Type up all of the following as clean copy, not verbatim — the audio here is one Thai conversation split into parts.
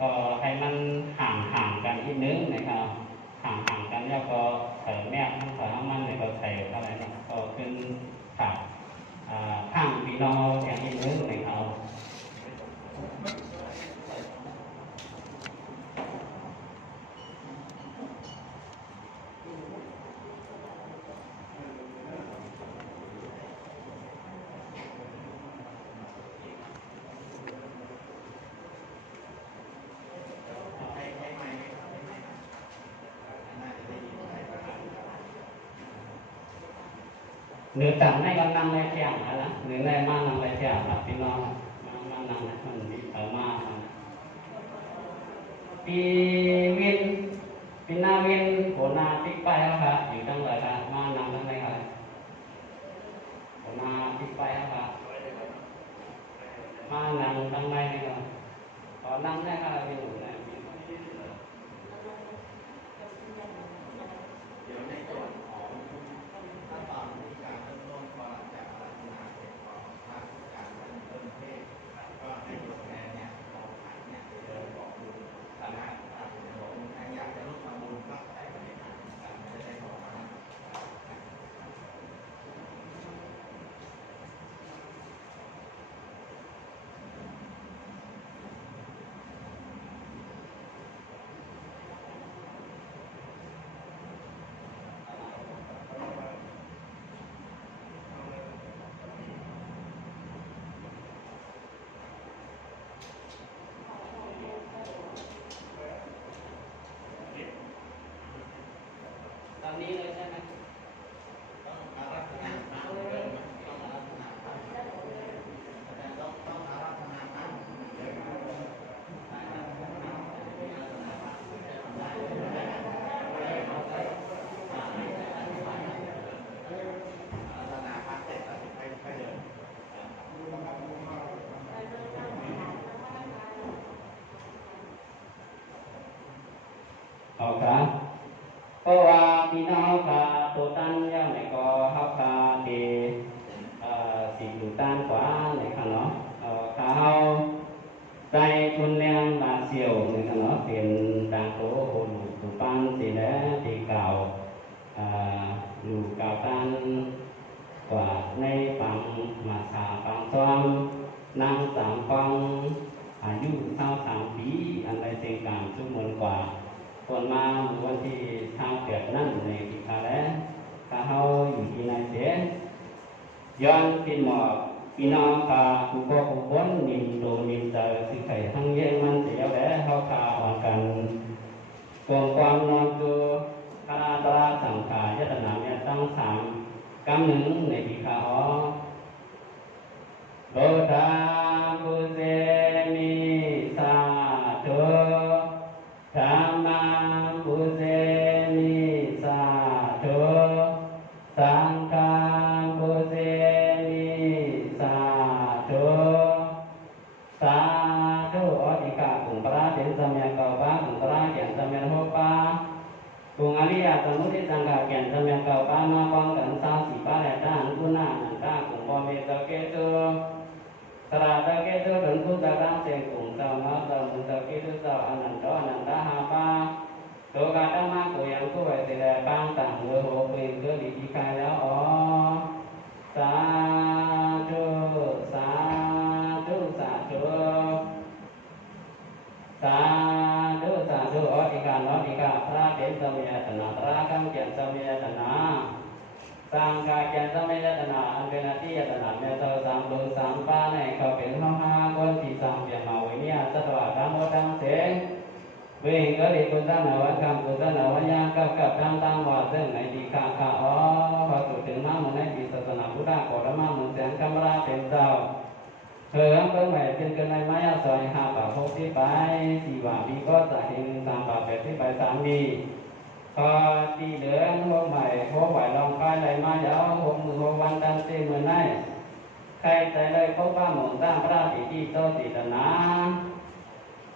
ก็ให้มันห่างกันอีกนึงนะครับห่างกันแล้วก็ใส่แม่ทั้งสองมันเนี่ยก็ใส่อะไรนะก็ขึ้นตัดข้างปีนออย่างอีกนึงนะครับ nửa tầng này còn năm lai chèn là nửa này mà năm lai chèn là pin non mà năm mình đi ở mà pi viên pi na viên của na tích bay hảอยู่trong lời là mà năm này hả của na tích bay hả mà năm trong này này hả có năm này hả ví dụ nàyตอนนี้เลยใช่ไหมเอาครับเพราะว่าพี่น้องค่ะตัวตั้นยังไม่ก็เขาค่ะดีสิ่งดูตั้นกว่าในขณะเขาใจทุนแรงบาเสียวในขณะเป็นต่างโตคนตัวปั้นสีแดงสีเก่าอยู่เก่าตั้นกว่าในปังมาสาปังซ้อมนางสามปังอายุ23 ปีอันใดเสียงการชุ่มเหมือนกว่าคนมาวันที่ทางเกิดนั่นในที่คาแล้วข้าเฮาอยู่ที่ไหนเสียย้อนปีหมอกปีน้องกาผู้ปกครองนิมโดนิมเตอสิไข่ทั้งเยี่ยมันเสียแล้วเฮาข่าวกันกองความนอนตัวคณะตราสังขารยตนาเมียตั้งสามกำหนึ่งในที่ข้าอ๋อโลดาบุเซมิสาธุธรรมังปุเสมิสาธุสังฆังปุเสมิสาธุสาธุอธิกาปุงปราเจนสัมยาเกาปะปุงปราเจนสัมยาโหปะปุงอริยสมุทิสังฆาเจนสัมยาเกาปะมาปังกันสาสีปะแลด้านกุณานันตาปุงปเมตเกตุสระตะเกตุถึงพุทธรังเสงกุงสามาสมุตตะเกตุสาอนันตอนันตหาปาโตกาธรรมะกุยังกุไวเสดปางต่างเลือโหเป็นเกิดอิกายแล้วอ๋อสาธุสาธุสาธุสาธุสาธุอธิการอธิกาพระเดชสมัยตนาพระกังเกียรติสมัยตนาสังฆาเกียรติสมัยตนาอันเป็นอาทิยตนาเมตตาสังบุญสังปาในเขาเป็นห้องห้าคนที่สังเปียมาวิญญาสัตวะธรรมโอตังเสเวงก็เลยกุศลวัฏกรรมกุศลวัฏยังกับทางตั้งว่าเรื่องในดีข้าข้าอ๋อพอสุดถึงมาเมื่อในดีศาสนาพุทธะก่อนมาเมื่อแสนกำราเป็นเจ้าเธอเพิ่งใหม่เป็นกันในไม้ซอยห้าป่าพกที่ไปสี่ว่ามีก็จะเห็นตามป่าแปดที่ไปสามมีพอตีเดือนหัวใหม่หัวไหวลองไปไหลมาเยาหัวมือหัววันดันเต็มเมื่อไหนใครใจเลยพบว่าหมุนตั้งพระติที่โตติตนา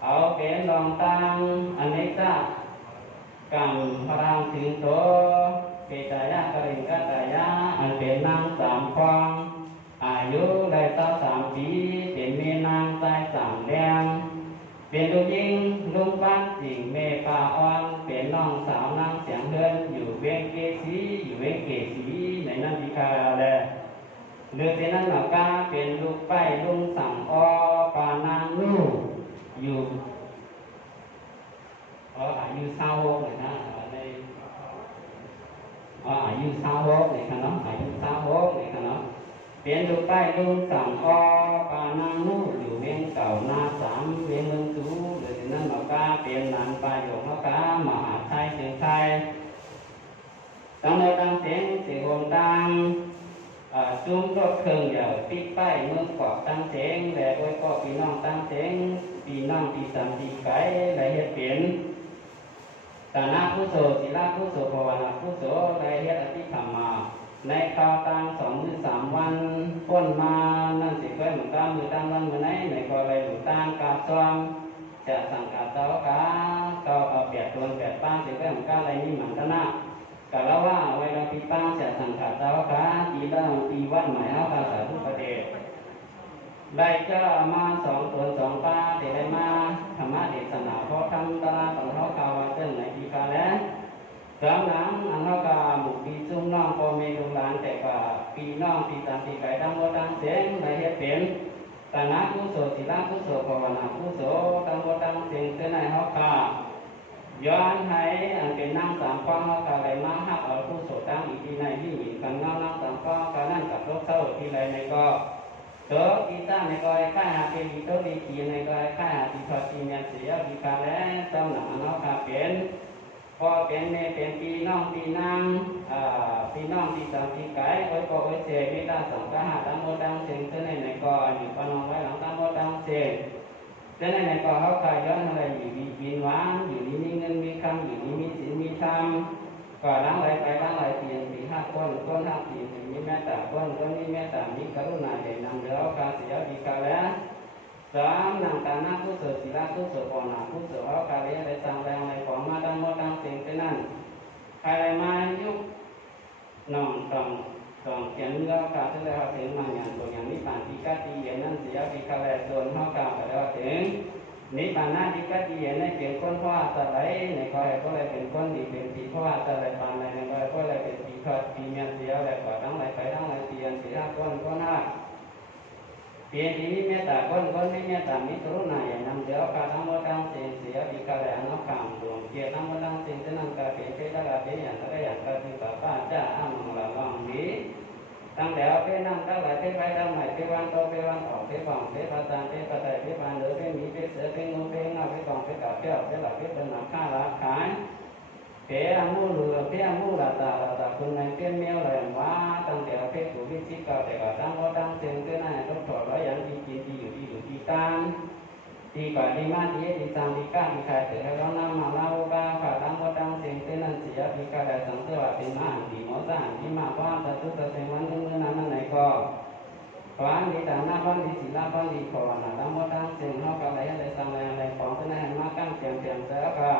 เอาเป็นรองตั้งอันนี้จ้ากรรมพลังถึงโตเกจายะกริงกัตายะอันเป็นนางสามฟองอายุได้3 ปีเป็นเมีนางใจ3 แดงเป็นลูกยิง สิงเมปาอ่อนเป็นน้องสาวนางเสียงเฮือนอยู่เวียงเกสีอยู่เวียงเกสีในนั้นพิคาแลเรือเสนั้นหนากาเป็นลูกไปลุงสั่งอปานางลู่อยู่อายุสาวกเลยนะในอายุสาวกเลยครับเนาะอายุสาวกเลยครับเนาะเป็นลูกไปลุงสั่งปานางลู่อยู่เวียงเก่านาสามเวียงเมืองสูเรือเสนั้นหนากาเป็นนานปลายหยกหนากามหาไทยเชียงไทยตั้งโนตั้งเสียงเสียงโฮมตังซุ้มรถเครื่องใหญ่ปิดป้ายเมืองเกาะตั้งเสียงและโดยก็พี่น้องตั้งเสียงพี่น้องที่สามที่ไกลและเฮ็ดเปลี่ยนตานาผู้โสศิลาผู้โสภาวนาผู้โสและเฮ็ดอธิธรรมมาในคราวต่าง2-3 วันพ้นมานั่นสิเพื่อนเหมือนกันมือตั้งวันมือไหนในก็เลยหลุดตั้งกาซ้อมจะสั่งกาเจ้ากาก็เอาเปียดโดนเปียดป้างสิเพื่อนเหมือนกันอะไรนี่เหมือนกันนะกล่าวว่าเวลาปีปังจะสังขารเจ้าค่ะทีละทีวัดหมายเอาภาษาทุกประเทศได้เจ้ามา2 ตน 2 ป้าเดี๋ยวได้มาธรรมะเทศนาเพราะทำตลาดของเขาข่าวว่าเจ้าไหนปีกาแล้วสามหลังอันเขากาหมู่ปีซุ่มน้องพ่อแม่ลูกหลานแต่ก็ปีน้องปีตามปีไก่ตั้งวัดตั้งเสียงได้เฮ็ดเป็นตานาผู้โสศิลาผู้โสภาวนาผู้โสตั้งวัดตั้งเสียงเจ้าไหนเขากาย้อนให้อันเป็นนั่งสามข้อเขากาไรมาหักเอาผู้โสตั้งอีกทีในที่หญิงกันเงานั่งสามข้อการนั่งกับโรคเศร้าทีไรในก็โตอีต้าในก็ไอ้ข้าหาเป็นอีโตดีทีในก็ไอ้ข้าหาที่ทอดทีเนี่ยเสียดีกาแล้วเจ้าหนังเขากาเป็นพอเป็นเมเป็นปีน้องปีนางปีน้องปีสามปีไก่ไว้ก็ไว้เสียวิตาสองก็หาตั้งโมตั้งเสียงเจ้าในก็อยู่ปนองไว้หลังตั้งโมตั้งเสียงเจ้าในก็เขาขายย้อนอะไรอยู่วินหวานอยู่นี่มีเงินมีคำอยู่นี่มีศีลมีธรรมก็ล้างไหลไปล้างไหลเปลี่ยนปี5 คน5 ปีมีเมตตาคนมีเมตตามีกรุณาใหญ่นำเดือการเสียดีกาแล้วสามนางตานาผู้เสดศิลาผู้เสดปอนาผู้เสดเอาการเรียนได้สั่งแรงในของมาดังโมดังเสียงเป็นนั่นใครมายุบน้องต้องเขียนเรื่องการที่เราถึงมาอย่างตัวอย่างนี้ผ่านที่กัดที่เย็นนั่นเสียดีกาแล้วส่วนห้องการแต่เราถึงนิพพานะที่กัดที่เย็นในเปลี่ยนคนเพราะอะไรในก็ให้ก็เลยเป็นคนดีเป็นผีเพราะอะไรปานในก็เลยเป็นผีทอดผีเมียเสียอะไรก็ทั้งหลายไปทั้งหลายเปลี่ยนเสียคนห้าเปลี่ยนที่มีเมตตาคนมีเมตตามีกรุณาอย่างนำเดียวการทั้งหมดทั้งสิ้นเสียดีกาแล้วน้องคำดวงเกียรติทั้งหมดทั้งสิ้นจะนำการเปลี่ยนไปได้การเปลี่ยนอย่างไรอย่างการที่กับป้าจ้าอ้ามองละวังนี้ตั้งแล้วเป็นนั่งตั้งหลายเป็นไปตั้งใหม่เป็นวันโตเป็นวันออกเป็นบ่องเป็นประจานเป็นประจัยเป็นวันหรือเป็นมีเป็นเสือเป็นงูเป็นเงาเป็นกองเป็นกาบเที่ยวเป็นหลักเป็นหนักฆ่าราขายเพียมูหรือเพียมูหลัตาคนในเพียเมียวแรงว่าตั้งแต่เพียถูวิจิตรแต่ก็ตั้งว่าตั้งเสียงเท่านั้นต้องถอดร้อยอย่างที่กินที่อยู่ที่ตั้งที่ก่อนที่มาที่ที่ตามที่ก้าที่ใครเถื่อเรานำมาเล่าบ้างค่ะตั้งว่าตั้งเสียงเท่านั้นเสียที่กระไดสังเกตว่าเป็นมาที่หมอสานที่มาว่าจะทุกข์จะเสียวันเมื่อนั้นนั่นไหนก็วันที่ต่างหน้าวันที่ศิลาวันที่ขอนะตั้งว่าตั้งเสียงเขากระไรอะไรสั่งอะไรของเท่านั้นมากั้งเสียงเสียงเสือก็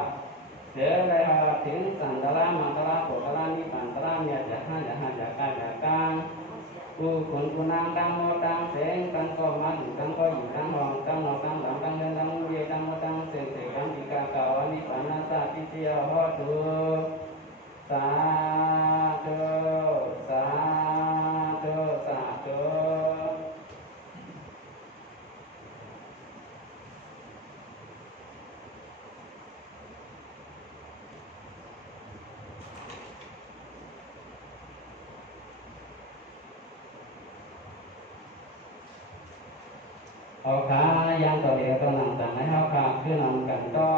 เดี๋ยวเลยหาถึงสันตระมังตระโกตระนิปันตระเมียจากห้าจากกายจากกางกูคนกูนางตั้งโมตั้งเสียงตั้งก็มาอยู่ตั้งก็อยู่ตั้งห้องตั้งนอนตั้งหลังตั้งเดินตั้งเวียตั้งโมตั้งเสียงเสียงตั้งปีกาเก่าอันนี้ปันนาสาพิเจียวหอดูสาธุสาธุสาธุเอาขายังต่อเดียวก็นั่งสั่งให้เอาขาขึ้นนำกันก็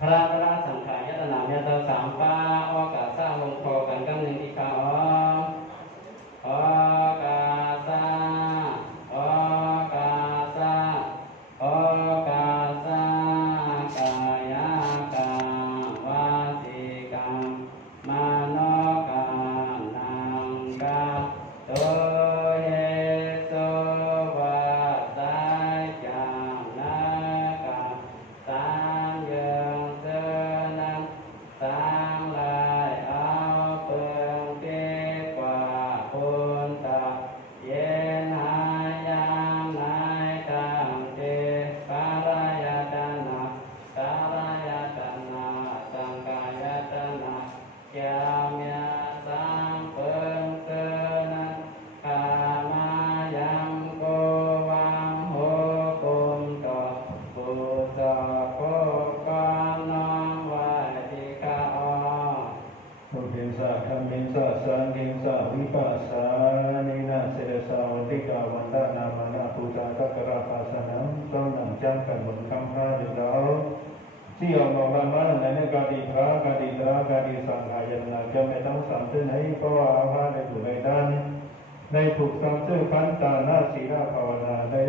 พระสังขารยตนาเมตตาสามป้าออกาสร้างลงคอกันกันหนึ่งที่ขาออกาสาออกาสาออกาสากายกรรมวาสิกรรมมโนกรรมนังกรรมโตเฮโสวัตตายจามนาคาสามเยืองเจนันสามลายเอาเปลืองเก วิปัสสานินาเสดสาวันติกาวันตานามานาภูตาตักราภาสนังต้องหนังจังกันบนคำพระอยู่แล้วที่ออกนอกบ้านมาในกาดีพระกาดีตรากาดีสังขายนาจะไม่ต้องสามเส้นให้เพราะว่าอาภาในถูกในด้านในถูกสามเส้นพันตาหน้าศีลภาวนาได้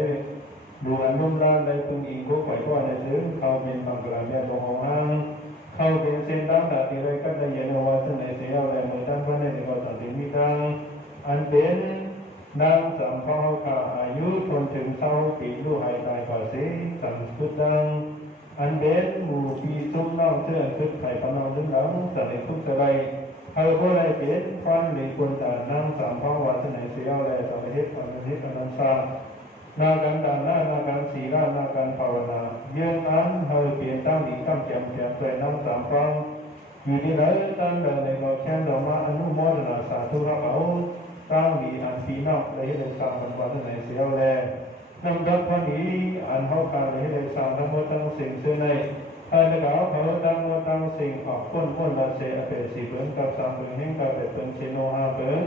ดูอันนุ่มร้านในตุงอิงบุกไปก็ในซื้อเขาเป็นบางกลางเนี่ยตรงห้องห้างเขาเป็นเส้นด้านตาตีไรก็ได้เย็นว่าซึ่งในเสียเอาแรงมือด้านพระในที่เราสันติมิตรอันเป็นนางสัมภาระอายุทนถึงเศร้าปีลูกหายตายภาษีสัมสุดังอันเป็นหมู่ปีซุ่มน้องเชื่อทุกไข่ปนองดึงหลังสันติทุกสลายเขาก็เลยเป็นฟันหรือคนต่างนางสัมภาระซึ่งในเสียเอาแรงสัมฤทธิ์ความฤทธิ์อนันตานาการด่านหน้านาการศีลนาการภาวนาเยื่ออันเขาเปลี่ยนตั้งดีตั้งแจ่มแจ่มใจน้ำสามฟังอยู่ที่ไหนตั้งเดินในเราแค่เรามาอนุโมทนาสาธุรับเอาตั้งดีอันปีนอกเลยให้ได้สร้างมันวันไหนเสียแลนำดับพันนี้อันเขาการเลยให้ได้สร้างทั้งหมดทั้งสิ่งเสื่อในให้ได้กล่าวเขาตั้งหมดทั้งสิ่งออกพ้นละเสียเป็นสีเปิงกับสามเปิงแห่งกับเป็นเชโนอาเปิง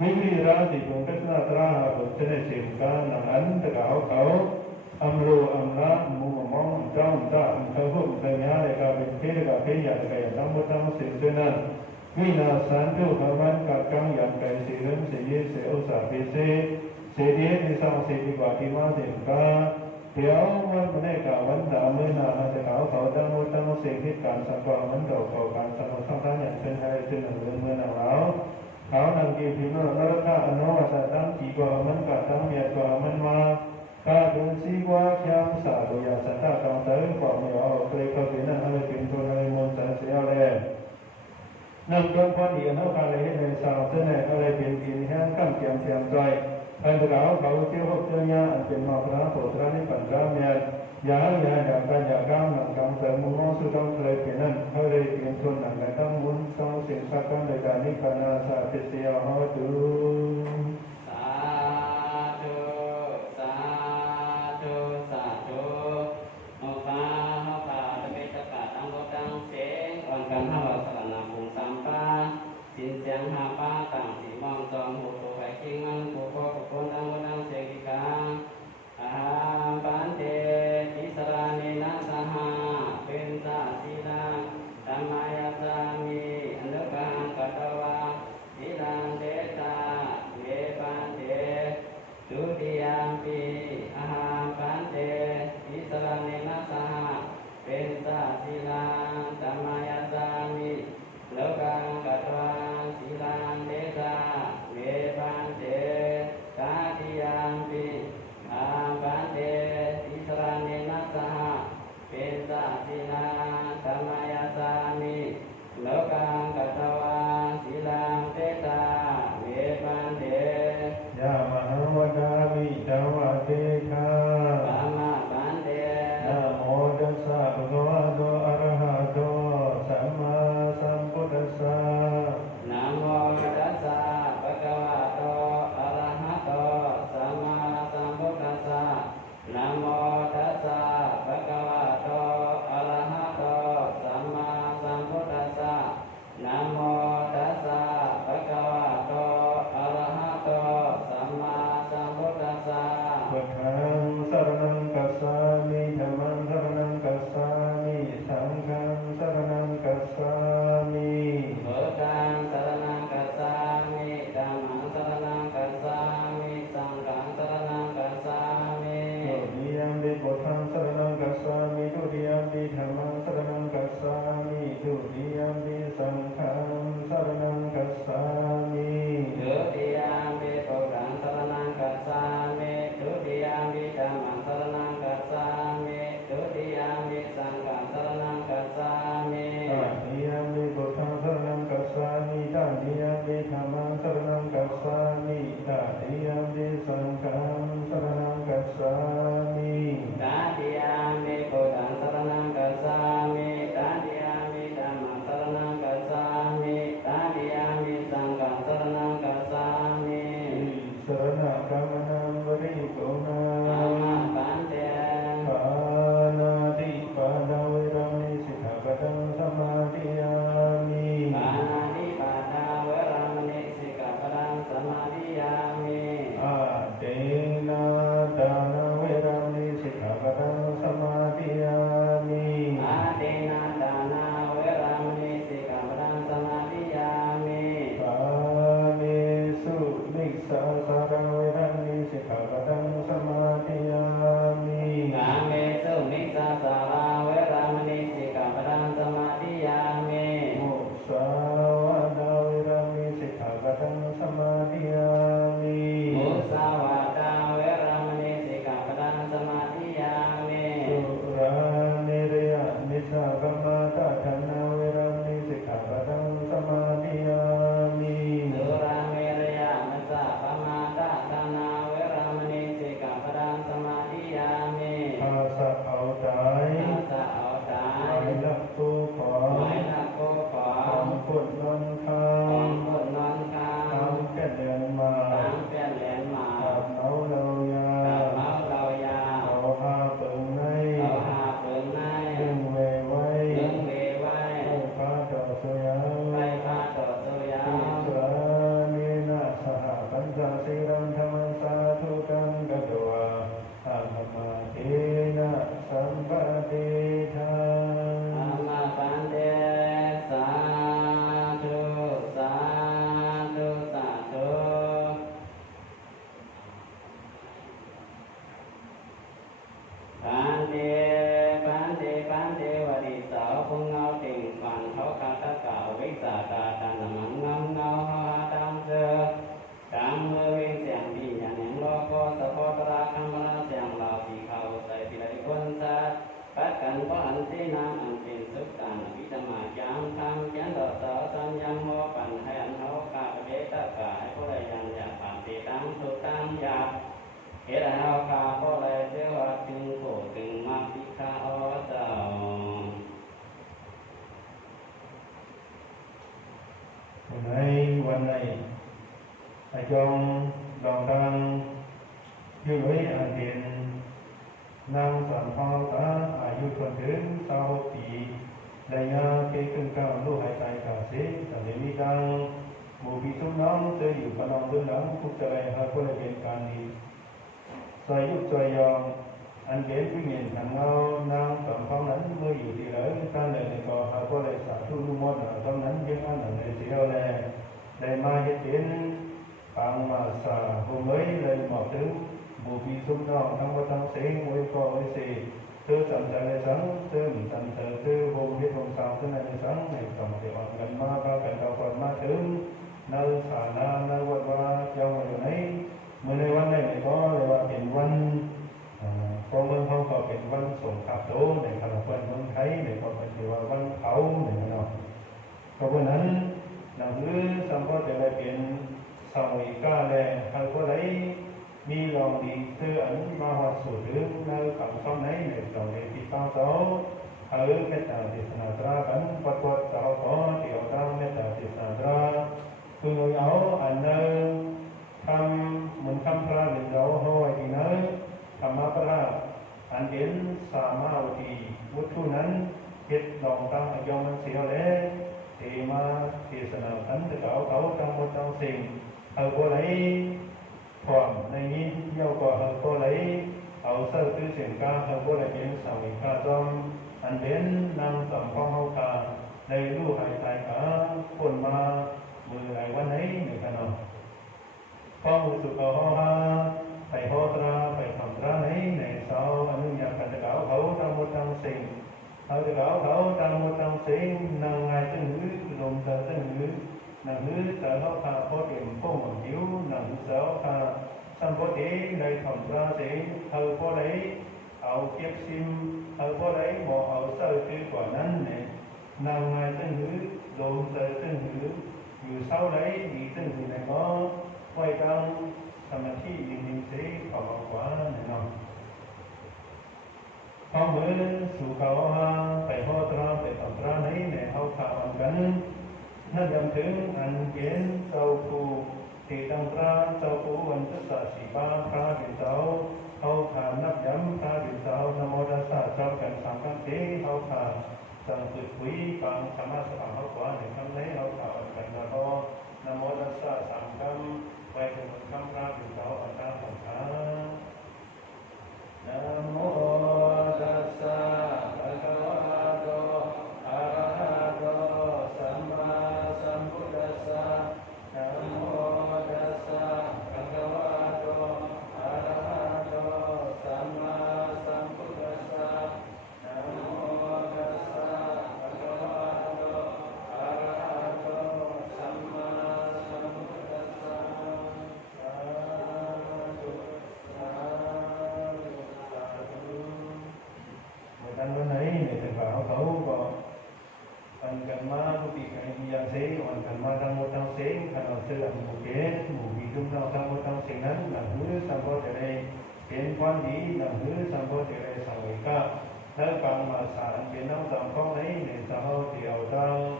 มิวิราติปุงกัสนาตราบุตรในสิ่งการนังอันตะกาวเขาอัมโรอัมละมุมมองจ้องตาอันเขาหุ่นเป็นยาในการเป็นเพศกับเพศอยากจะอย่างทั้งหมดทั้งสิ่งเช่นนั้นวินาสันตุขมันกับกังอย่างไกลสีเรื่องสีเยสอุสาพิเศษเสียดีที่สร้างสิ่งดีกว่าที่มาสิ่งกาเดี๋ยวมันไม่ได้กล่าววันดาเมื่อนาอันตะกาวเขาตั้งหมดทั้งสิ่งที่การสังกัดมันดอกเขาการสังกัดทั้งท่านอย่างเป็นให้เป็นหนึ่งเมื่อนาแล้วเขานังกีพิโนนรกะอนุวัตตั้งจีกว่ามันกัดตั้งเมียกว่ามันมาข้าดูซีกว่าเพียงสาดุยาสัตตะกองเตยกว่าไม่เอาเคยเขาเป็นนั่นอะไรเป็นตัวอะไรมนต์เสียแล้วนั่งจนพอดีเขาการเลยให้ในสาวเส้นไหนอะไรเป็นกินแห้งกั้มเกียมเทียมใจอันตรายเขาเที่ยวเที่ยวยาอันเป็นมาพระโสตระนิปัญจามียาอยากการอยากก้าวหนังกำเสริมมุงสุต้องเคยเป็นนั่นเขาเลยเป็นชนหนังในตั้งมุนต้องเสียงสักกันในการนิพพานาสาธิเสียหอดูสาธุสาธุสาธุโมฆะโมฆะตะเกตะกะตังโกตังเสงวันกันห้าวสรณะภูมิสัมปาสินเสียงหาป้าต่างสีมองจอมหูตัวไอ้กิ้งมันกูโคกุโคนตังโกตังเสกิกาอาหารปันเตทิสรานินัสหะเป็นสาสีลาธรรมายาสามีอนุกังกัตวาสีลังเดชาเวปันเตดุติยามปีอาหารปันเตทิสรานินัสหะเป็นสาสีลาธรรมายาสามีโลกังกัตวาสีลังเดชาเวปันเตตาติยามปีอาปันเตทิสรานินัสหะเป็นสาสีลาธรรมายาสามิโลกังกัตวาสีลังเตตาเวปันเตยามหาวดาวิจาวะเตชะปามาปันเตนะโมตัสสะภะคะวะโตอะระหะโตสัมมาสัมพุทธัสสะนะโมตัสสะภะคะวะโตอะระหะโตสัมมาสัมพุทธัสสะนะโมตัสสะภะคะวะโตอะระหะโตสัมมาสัมพุทธัสสะนะโมตัสสะภะคะวะโตอะระหะโตสัมมาสัมพุทธัสสะพุทธังสรณังคัจฉามิธัมมังสรณังคัจฉามิสังฆังสรณังคัจฉามิพุท ใจ อาสาเอาใจ ไม่รักตัวขอ ไม่ละโกขอ ของคนนอนข้า ของ ง คนนอนค้าง ทำแก่เดินมา ทางเปลี่ยนแหลนมา ขับเอาเรายา กับเมาเรายา เอาหาเปิงใน เอาหาเปิงใน เรื่องเวไว้ เรื่องเวไว้ ให้พระเจ้าสยาม ไปพาต่อโซยา อิสราเนนะสหปัญจศีรังธรรมสาธุกังกัจวาอาธรรมาเทนะสัมปติทา อามาปันเตสาธุสาธุสาธุปันเตปันเตปันเตวดิสาวพุงเงาติ่งฝันเขาคาตะเก่าวิสาตาตันมังงำเงาหาตามเจอกางเมื่อเวียงเสียงดีอย่างแหงโลโกสะโพตราคัมราเสียงลาวสีเขาใส่พิไลคนสัตปัดกันเพราะอันที่น้ำอันเป็นสุขกันวิจมายามทำแกนดอกสาวสัญญังโมปันให้อันเขากาเบตากาให้ผู้ใดยังอยากผ่านตีตังสุตังอยากเหตุเอากาผู้ใดเจ้าว่าจึงโกจึงมาพิฆาอเจ้า ในวันในอาจงลองดังยื้อไว้อันเป็นนางสันพอตาอายุจนถึง20 ปีได้ยาเกขึ้นก้าวลูกหายใจกาเสียแต่ในมีดังหมู่พี่ทุกน้องเจออยู่กับน้องเดินหลังทุกจะไรหาคนเป็นการดีสายยุบจอยยองอันเป็นผู้เงินทางเงานางสันพอนั้นเมื่ออยู่ที่ไหนการเลยในก่อหาคนเลยสาธุนุโมทนาตอนนั้นยังอันนั้นเลยเสียวแลได้มาเห็นเป็นปางมาสาภูมิเลยหมอบถึงบุพีสุนทรทั้งวัดทั้งเสียงไว้ก็ไว้สีเธอสันใจในสังเธอมีสันเธอเธอวงเวทวงสาวเธอในสังในสมัยวันกันมาพากันเราก่อนมาถึงนาสานานาวัดว่าเจ้ามาอยู่ไหนเมื่อในวันไหนก็เลยว่าเป็นวันพอเมืองเขาก็เป็นวันสงครามโตในขณะวันเมืองไทยในก็เป็นว่าวันเผาในเนาะก็เพราะนั้นหนังสือสัมพอจะได้เป็นสมัยก้าแลเขาก็เลยมีลองดีเสื้ออันมาหอดสู่ถึงในฝั่งซ้อมไหนในสมัยที่เก้าเสาเขาเมตตาเทศนาตรากันปัดปัดเสาขอเกี่ยวกับเมตตาเทศนาตราคือเอาอันเดิมทำเหมือนคำพระหรือเราห้อยที่นั้นธรรมะพระอันเห็นสามาวดีวุฒินั้นเฮ็ดลองตั้งยอมมันเสียแล้วเทมาเทศนาทันจะเขาทั้งหมดทั้งสิ่งเขาก็เลยความในนี้เย่าก็เขาก็เลยเอาเสื้อตื้อเสียงกาเขาก็เลยเป็นสามีกาจอมอันเป็นนางสัมพองเขาคาในรูปหายใจขาคนมามือหลายวันไหนในขณะข้อมือสุขเขาไปหอตราไปทำตราไหนในเสาอนุญาตกันจะเขาทั้งหมดทั้งสิ่งเขาจะเขาทั้งหมดทั้งสิ่งนางไงตึ้งหื้อลมเตอตึ้งหื้อนางหื้อเตอเขาพาพ่อเต็มพ่อหมดหิวนางหื้อเสาพาสัมปติในทำตราสิ่งเขาพ่อไหนเอาเก็บซิมเขาพ่อไหนหมอเอาเสื้อคือกว่านั้นเนี่ยนางไงตึ้งหื้อลมเตอตึ้งหื้ออยู่เสาไหนดีตึ้งหื้อในก็ไว้กังสมาธิยิงสีขอบอกว่าเนี่ยเนาะเขาเหมือนสู่เขาไปหอตราไปทำตราไหนเนี่ยเขาข่าวกันนั่นยังถึงอันเย็นเจ้าผู้ที่ตั้งตราเจ้าผู้วันทุสสีบ้าพระเดินเจ้าเขาข่าวนับย้ำพระเดินเจ้านโมตัสสะเจ้ากันสามครั้งเตเขาข่าวจังสุดคุยฟังธรรมะสภาเขาขวาในคำไหนเขาข่าวกันแล้วก็นโมตัสสะสามคำไปถึงคำพระเดินเจ้าอันตราสังขารนะโมตัสสะภะคะวะโตอะระหะโตสัมมาสัมพุทธัสสะนะโมตัสสะภะคะวะโตอะระหะโตสัมมาสัมพุทธัสสะนะโมตัสสะภะคะวะโตอะระหะโตสัมมาสัมพุทธัสสะสาธุสาธุสาธุเมื่อนั้นวันไหนในแต่ฝ่าเขาก็อันกันมาผู้ที่กันยังเสียอันกันมาทั้งหมดทั้งสิ้นขณะเสื่อมหมู่เกศหมู่มีจุ่มเราทั้งหมดทั้งสิ้นนั้นหนังหื้อสัมปทจะได้เป็นความดีหนังหื้อสัมปทจะได้สังเวช nơi bằng mà sản Việt Nam dòng con ấy nên xã hội điều đang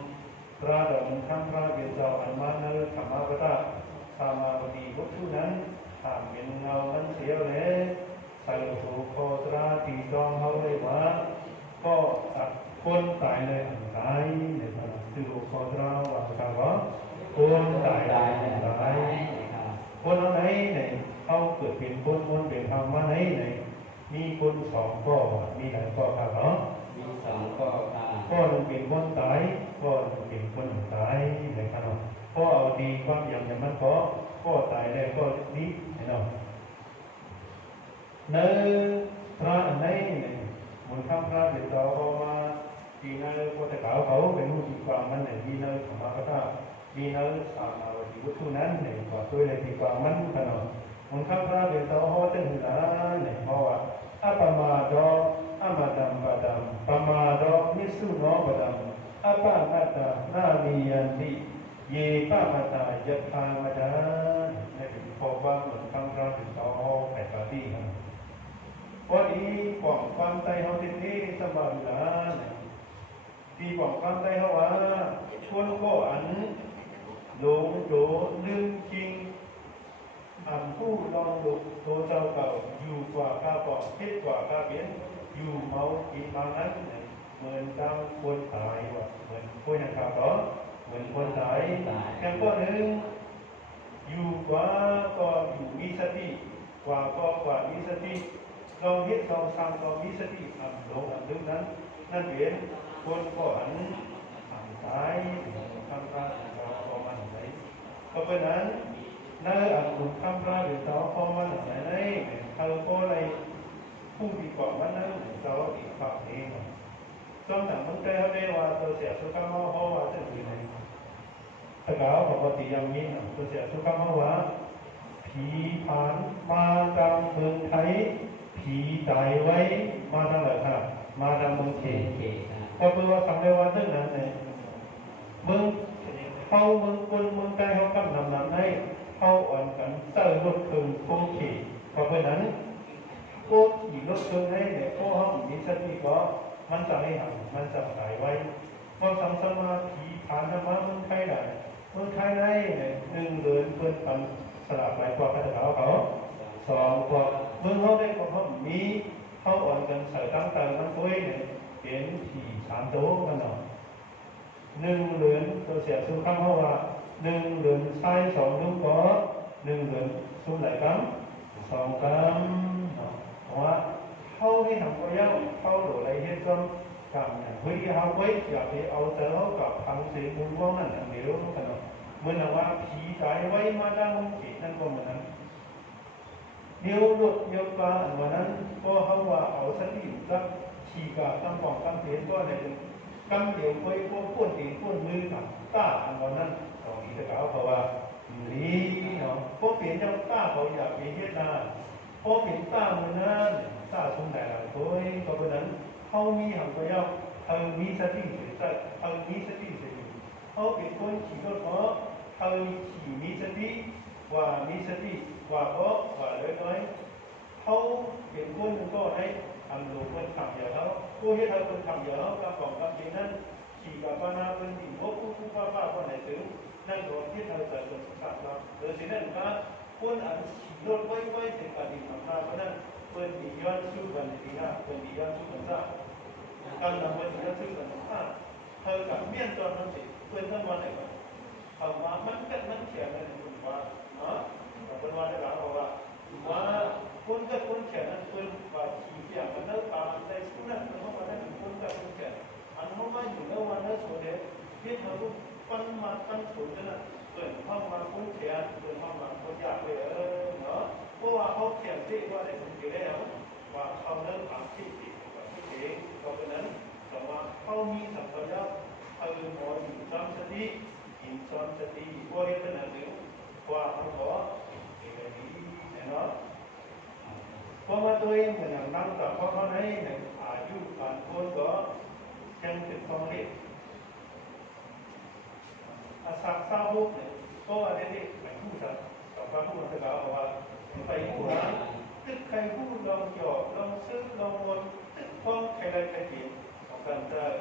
ra đồng tham gia Việt giàu ăn mà nơi tham gia với ta tham gia với đi quốc thu nắn tham Việt ngào nắn xíu lẽ sai số khó ra thì trong họ đây mà có quân tại nơi hành thái để mà từ khó ra và sao đó quân tại hành thái quân ở đấy nàyเขาเกิดเป็นคนเป็นธรรมะไหนไหนมีคนสองก็มีหลายก็ครับเนาะมีสองก็ค่ะก็หนึ่งเป็นคนตายก็หนึ่งเป็นคนตายนะครับเนาะก็เอาดีความอย่างมันก็ตายได้ก็ดีเนาะเนื้อพระไหนเนี่ยมุนข้ามพระเป็นเราพอมาดีเนื้อก็จะเขาเป็นผู้ที่ความมันเนี่ยดีเนื้อธรรมะก็ได้ดีเนื้อสามาวดีวุฒินั้นเนี่ยก็ตัวเลยที่ความมันกันเนาะมุนข้ามพระเป็นเราเขาตึงหนาเนี่ยเพราะว่าอาปมาดออามาดัมปะดัมปมาดอมิสุโนปะดัมอาปานัตตานามียันติเยปะมาตายัตถามาดาเนี่ยเป็นพอว่ามุนข้ามพระเป็นเราแปดปารีครับพอดีป้องความใจเขาที่สบายละที่ป้องความใจเขาว่าชวนก็อันหลงโดลืมจริงอันผู้ลองหลงโตเจ้าเก่าอยู่กว่าข้าปองคิดกว่าข้าเบี้ยอยู่เมากินมานั้นเหมือนดังคนตายว่ะเหมือนคนอย่างข้าต่อเหมือนคนตายอย่างก็หนึ่งอยู่กว่าก็อยู่มีสติกว่าก็กว่ามีสติเราเห็นเราทำเรามีสติอันหลงอันลึกนั้นนั่นเป็นคนก็อันตายทำการเราพอมันไหนเพราะฉะนั้นในอันทำการเราพอมันไหนในเขาก็เลยผู้ที่ก่อมันนั้นเราอีกฝั่งเองจนหนังมันได้เขาได้ว่าตัวเสียสุขภาพเขาว่าจะอยู่ไหนถ้าเขาปกติอย่างนี้ตัวเสียสุขภาพว่าผีผ่านมาตามเมืองไทยผีตายไว้มาทางไหนครับมาทางเมืองเขตก็แปลว่าสังเกตว่าเรื่องนั้นเนี่ยเมืองเขาเมืองคนเมืองใต้เขากำนำนำให้เขาอ่อนกันเติมรถเครื่องโคเขตเพราะฉะนั้นก็ขี่รถเครื่องให้เนี่ยก็ห้องมีสติก็มันจะให้หันมันจะตายไว้พอสังสมาผีผ่านมาเมืองไทยได้เมืองไทยได้เนี่ยหนึ่งเดือนเพิ่นปันสลับหลายกว่าเขาสองกว่าเมื่อเขาได้เขามีเขาอ่อนกันใส่ตั้งแต่มันคุยเนี่ยเป็นผีสามตัวกันเนาะหนึ่งเดือนตัวเสียสุขภาพเขาว่าหนึ่งเดือนใช้สองลูกก็หนึ่งเดือนสุ่มหลายครั้งสองครั้งเนาะเพราะว่าเขาให้ทำก็ยากเขาหรืออะไรเฮ็ดก็กับอย่างวิธีเขาไว้อยากไปเอาแต่เขากับทางเสียบุญว่างนั่นอย่างเดียวกันเนาะเมื่อว่าผีตายไว้มาได้มันผีนั่นก็เหมือนนั้นเดี๋ยวรถเดี๋ยวปลาอันวันนั้นก็เขาว่าเอาสติสักขี่กาตั้งป่องตั้งเสียนก็ในกำเดียวไปก็พ่นตีพ่นมือกับต้าอันวันนั้นตอนนี้จะกล่าวเขาว่าลีเนาะพวกเปลี่ยนยังต้าเขาอยากเปลี่ยนเวียดนามพวกเปลี่ยนต้าเมือนั้นต้าสมแต่ละตัวก็เพราะนั้นเขามีหังก็ยาวเขามีสติเสียใจเขามีสติเสียเขาเป็นคนขี่รถเขาขี่มีสติว่ามีสติว่าก็ว่าเล็กน้อยเขาเป็นคนก็ให้ทำดูคนทำอย่างเขาผู้ที่ทำคนทำอย่างเขากับของกับที่นั่นขี่กับปนาเป็นที่พวกผู้ป้าคนไหนถึงนั่นก็ที่เราจะเป็นสัตว์เราโดยที่นั่นก็คนอันขี่รถไว้ถึงการที่ทำมาเพราะนั้นเป็นดีย้อนสู้กันดีนะเป็นดีย้อนสู้กันซะการนำเป็นดีย้อนสู้กันถ้าเธอกับเมียนตอนนั้นสิเป็นทั้งวันเลยเอามามันเขียนในคุณว่าเป็นวันที่เราบอกว่าคนกับคนเขียนนั้นเป็นว่าขี่เกี่ยวกันแล้วตามในสุนัขมันเข้ามาได้ถึงคนกับคนเขียนอันเข้ามาอยู่แล้ววันนั้นสุดเด็ดที่เราต้องปั้นมาปั้นสุดนั่นเปิดเข้ามาคนเขียนเปิดเข้ามาคนอยากเลยเนาะเพราะว่าเขาเขียนที่ว่าได้คนเขียนแล้วว่าเขาเริ่มทำที่ติดกับที่เองเพราะฉะนั้นแต่ว่าเขามีสัมผัสแล้วเขาหมออยู่จำสติอินจำสติว่าเรื่องนั้นหรือว่าเขาขอเนาะเพราะว่าตัวเองเหมือนอย่างนั่งกับเขาในอายุการคนก็ยังติดต้องเรียนอาศักดิ์สาวกเนี่ยก็ว่าได้ไปพูดสักกับพระผู้มันจะกล่าวว่าไปพูดนะตึกใครพูดลองหยอกลองซื้อลองวนตึกพ phong khai lên khai triển còn cần giờ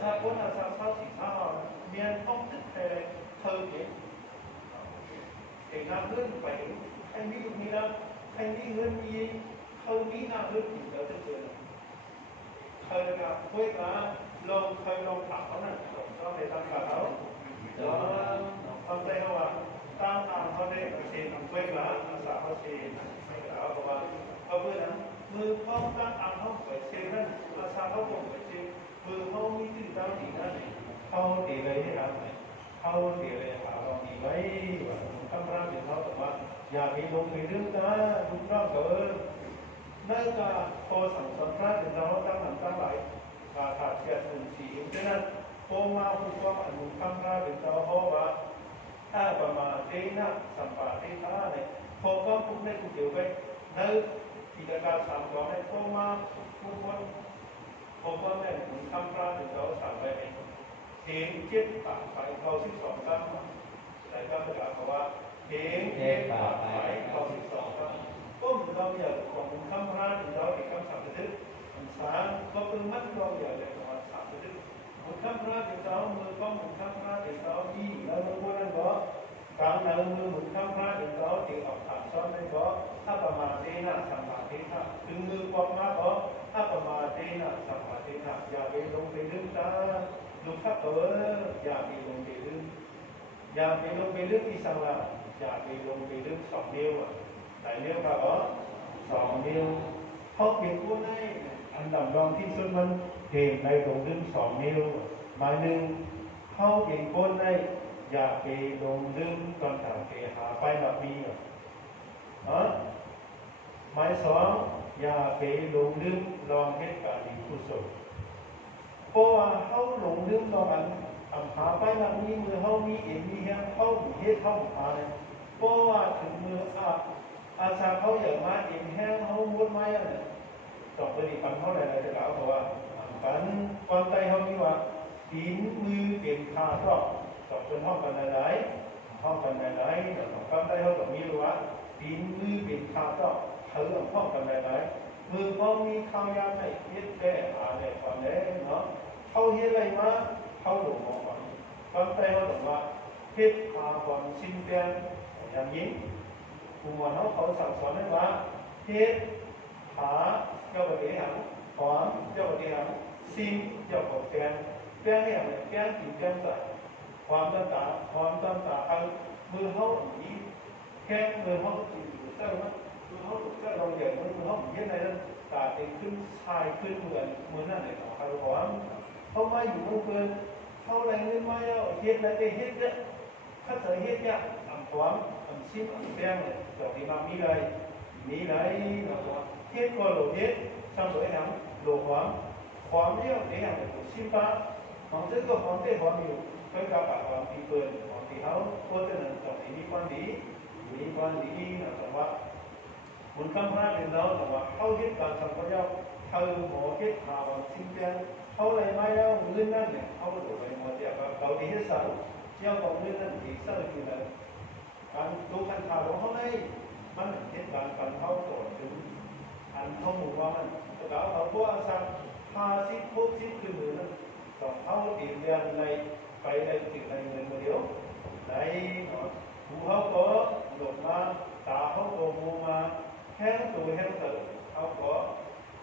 sa cuốn sa sáu chỉ sao miền phong thích khai lên thơ triển thì nam hơn phải khai mỹ như là khai mỹ hơn gì thơ mỹ nam hơn thì đỡ tới trường khơi là với cả lông khơi lông thảo này cho để tăng cả thảo đó hôm nay họ tăng làm hôm nay thì với cả xã hội thì đó các bạn ở bên đó mưa phong tăng ăn không phải xem đó là sao không phải xem mưa phong như thế nào thì đó phong thì lấy thế nào phong thì lấy thảo còn thì lấy cam ra thì nó các bạn nhà bị lông bị nước ta lúc đó cỡ nơi cảพอสั่งสอนพระถึงเราตั้งหลังตั้งหลายขาดเสียสิ่งสี่ฉะนั้นพอมาผู้ฟังอนุคำพระถึงเราเพราะว่าถ้าประมาณเท่นะสัมปะเทนะเนี่ยพอฟังผู้ในผู้เดียวไปในกิจการสามของในพอมาผู้คนพอฟังในอนุคำพระถึงเราสั่งไปเองเห็นเจ็ดปากไปเขา12ครั้งแต่ก็ประกาศว่าเห็นเจ็ดปากไปเขา12ครั้งก็เหมือนเราอยากของคำพระถึงเราในคำสั่งทึกสารก็เป็นมัดเราอยากในของสั่งทึกมุขพระถึงเรามือก็มุขพระถึงเราที่แล้วมือคนนั้นก็กลางนั้นมือมุขพระถึงเราที่ออกฐานซ้อนนั้นก็ถ้าประมาณเทนะสัมมาเทนะถึงมือความมาก็ถ้าประมาณเทนะสัมมาเทนะอย่าไปลงไปลึกตาดูขับตัวอย่าไปลงไปลึกอย่าไปลงไปลึกที่สังละอย่าไปลงไปลึก2 นิ้วแต่เรียกว่า2 นิ้วเขาเขียนพูดให้อันดับรองที่สุดมันเห็นในตรงดึง2 นิ้วหมายหนึ่งเขาเขียนพูดให้อย่าไปลงดึงตอนต่างเกหาไปแบบนี้หมายสองอย่าไปลงดึงลองเหตุการณ์กุศลเพราะว่าเขาลงดึงลองอันหาไปแบบนี้มือเขามีเอ็นมีแฮมเขาเหตุเขาหาเลยเพราะว่าถึงมืออาชาเขาอย่างมาเองแห้งเขามุดไม้อะไรต่อไปดีปันเขาอะไรจะกล่าวว่าปันความใจเขามีว่าตีนมือเปลี่ยนขาก็ต่อเป็นห้องกันไหนห้องกันไหนความใจเขาแบบมีว่าตีนมือเปลี่ยนขาก็เขาห้องกันไหนมือเขามีข้าวยามในเฮ็ดแก่อะไรความเล่เนาะเขาเฮ็ดอะไรมาเขาหลงมองความใจเขาแบบว่าเฮ็ดความสิ้นเปลี่ยนอย่างยิ่งกลุ่มวันเขาสั่งสอนให้ว่าเฮ็ดหาเจ้าปฏิหารหอมเจ้าปฏิหารซิมเจ้าของแกงเนี่ยมันแกงกินแกงใส่ความตั้งตาเอามือเขาอย่างนี้แกงมือเขากินอยู่เจ้านะมือเขาถูกเจ้าเราอย่างมือเขาเฮ็ดอะไรนั่นตาเต็มขึ้นชายขึ้นเหมือนนั่นเลยของเขาหอมเขามาอยู่เมืองเขาอะไรเงินมาแล้วเฮ็ดอะไรเฮ็ดเนี่ยถ้าเจอเฮ็ดเนี่ยความซิมแป้งเนี่ยดอกที่มามีเลยเราเฮ็ดก็โหลเฮ็ดช่างสวยงามโหลความเนี่ยในอย่างของซิมฟ้าของซึ่งก็ความเต้ความอยู่ก็กระป๋าความที่เปิดความที่เขาโคตรนั้นดอกที่มีความดีนะแต่ว่าบุญคำพระเป็นเราแต่ว่าเขาเฮ็ดการทำเขาเย้าเขาหมอเฮ็ดหาความซิมแป้งเขาอะไรมาเย้าเรื่องนั้นเนี่ยเขาก็ถูกไปหมดแต่ว่าเขาดีที่สุดเย้าของเรื่องนั้นดีสุดคืออะไรการดูการข่าวของเขาไม่มันเหตุการณ์การเข้าตรวจถึงอันข้อมูลว่ามันแต่เขาพวกสัก50-60คือมือนั้นต้องเข้าตีเรียนในไปในติดในเงินมาเดียวในหูเขาก็หลบมาตาเขาก็มูมาแห้งตัวแห้งตัวเขาก็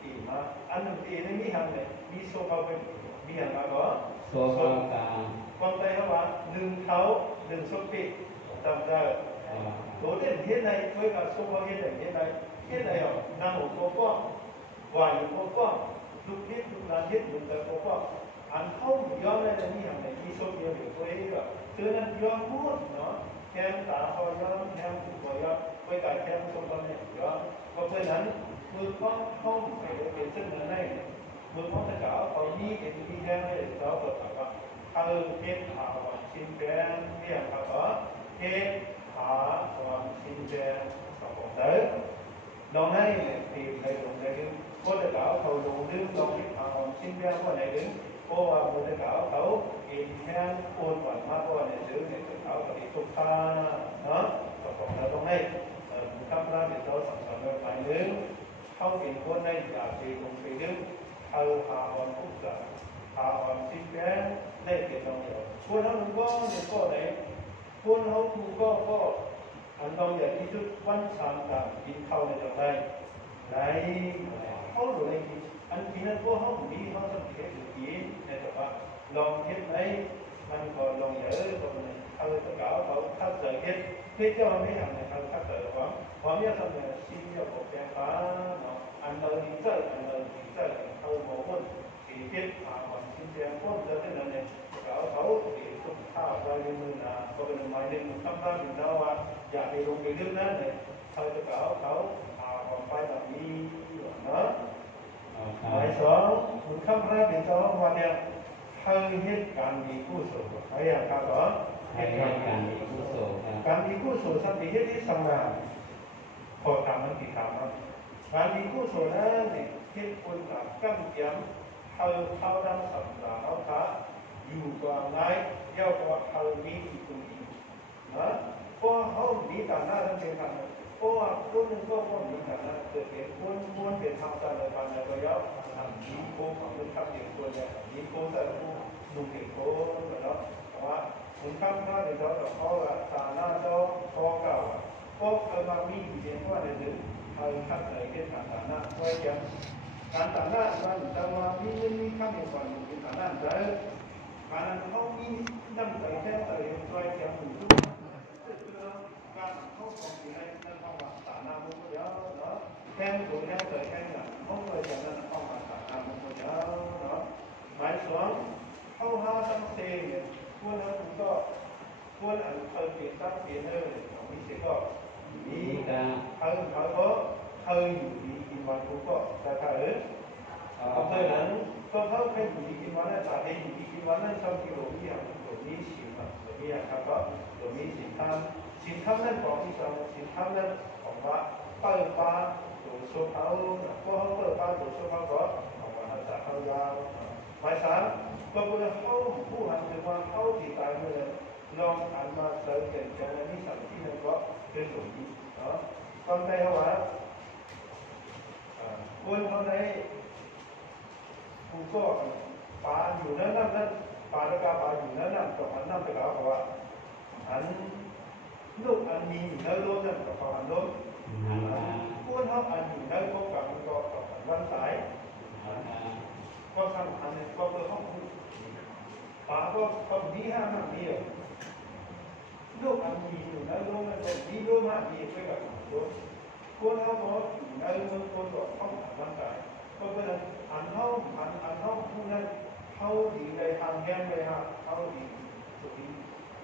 ตีมาอันหนึ่งตีในมีหันเลยมีโซฟาเป็นมีหันมาก็โซฟากลางความใจเขาว่า1 เท้า 1 สุติจำได้ตัวเด่นเฮ็ดในช่วยกับโซฟาเฮ็ดในหรอนั่งหัวโซฟาวายอยู่โซฟาลูกเฮ็ดลูกหลานเฮ็ดลูกแต่โซฟาอันเข้าย้อนในนี้หันในมีโซฟาอยู่ตัวเองก็เจอนั้นย้อนหมดเนาะแค่ตาเขาย้อนแค่หูเขาย้อนไว้กับแค่โซฟาเนี่ยย้อนเพราะฉะนั้นมือป้องเข้าไปเป็นเส้นเนื้อในมือป้องตะกาวเขามีเอ็นมีแห้งเลยเราก็ถามว่าเขาเฮ็ดหาวันชิ้นแป้งเนี่ยครับว่าเฮ็ดหาความชินแจสองเด้อลองให้ตีในลงในดึงก็จะกล่าวเขาลงดึงลองให้หาความชินแจก็ในดึงก็ว่ามันจะกล่าวเขาอินแห้งโอนหวานมากก็ในดึงเนี่ยจะกล่าวเขาที่ทุกท่าเนาะสองเราต้องให้คำรามเป็นเราสั่งสอนโดยหมายนึงเข้าเป็นคนในอยากไปลงไปดึง หาวันพุทธะหาวันสิ้นแก่เล่เกิดตรงเดียวคนเขาหนึ่งก็ไหนคนเขาก็อันตรงอย่างที่จุดวันสามการกินข้าวในจังไรในเขาหรือในอันที่นั้นก็เขาดีเขาสังเกตดูดีในแต่ว่าลองเห็นไหมมันก็ลองเยอะตรงนี้เขาจะกล่าวเขาถ้าเจอเห็นเจ้าไม่ทำเนี่ยเขาถ้าเจอความอยากทำเนี่ยสิ่งที่เขาแก้ปัญหาอันเราดีใจเขาโม้วนที่เห็นความสิ่งที่เขาจะเป็นนั่นเนี่ยเขาที่สุดท้ายไปในมือนะก็เป็นหมายถึงคำถามที่เราว่าอยากให้ลงไปเรื่องนั้นเนี่ยเขาจะกล่าวเขาความไปแบบนี้เนาะหมายสองคุณคำพระเป็นเจ้าวันเนี่ยให้เหตุการณ์ดีกุศลให้อย่างการก่อนเหตุการณ์ดีกุศลการดีกุศลสันติเหตุที่สำคัญพอทำมันกี่คำนะการดีกุศลนั้นเนี่ยเหตุผลจากกั้มเตียมเขาดำสัมปราเขาขาอยู่กว่าไงเย้ากว่าเขามีที่คุณดีนะเพราะเขามีฐานะทั้งเป็นฐานะเพราะว่าคนหนึ่งก็มีฐานะเกิดเป็นคนเป็นทางการในการในระยะทางมีโกของมันทำเด็กตัวเนี่ยมีโกแต่ผู้ดูเด็กโกแล้วแต่ว่าคุณข้ามหน้าเด็กเราแต่เขาฐานะเจ้าพ่อเก่าก็เคยมามีอยู่เดียวว่าในเรื่องเขาขัดใจเป็นฐานะไว้ยังการฐานะมันแต่ว่ามีข้ามเป็นก่อนเป็นฐานะใจการเขามีน้ำใจแค่ใจไว้ยังอยู่ทุกการเขาของอยู่ในนั่นเขาว่าฐานะมุกเดียวเนาะแค่ตัวแค่ใจแค่นั้นเขาเลยอย่างนั้นเขาว่าฐานะมุกเดียวเนาะหมายสองเขาหาทั้งเสียงควรนั้นก็ควรอันเคยเปลี่ยนตั้งเปลี่ยนเลยของวิเศษก็มีเขาก็เคยอยู่ดีกินวันทุกก็แต่ถ้าเคยนั้นก็เขาเคยอยู่ดีกินวันนั้นแต่ในอยู่ดีกินวันนั้นชอบกินโรตีอย่างโรตีชิมอะโรตีอย่างครับก็โรตีสินค้านั้นของที่สองสินค้านั้นของว่าเปิดฟ้าดูโซฟาก็เขาเปิดฟ้าดูโซฟาก็ของว่าจะเขายาวหมายสามก็เพื่อเขาผู้หันถึงว่าเขาติดตายเมื่อลองอ่านมาเจอเห็นจากนี้สัมที่นั้นก็เป็นหลวงดีเนาะก็ได้เขาว่าคนเขาในผู้ก็ป่าอยู่นั้นป่าตะกาป่าอยู่นั้นก็หันนั่นไปแล้วเพราะว่าหันลูกอันมีอยู่ในโลกนั้นก็หันโลกคนเขาอันอยู่ในโลกกับมันก็วันสายก็ทำอันนี้ก็เพื่อเขาป่าก็มีห้ามันมีลูกอันมีอยู่ในโลกนั้นก็มีโลกห้ามีไปกับโลกคนเขาก็อยู่ในโลกคนก็เขาวันสายก็เป็นอันเขาผู้นั้นเขาดีเลยทางแก้มเลยฮะเขาดีสุดที่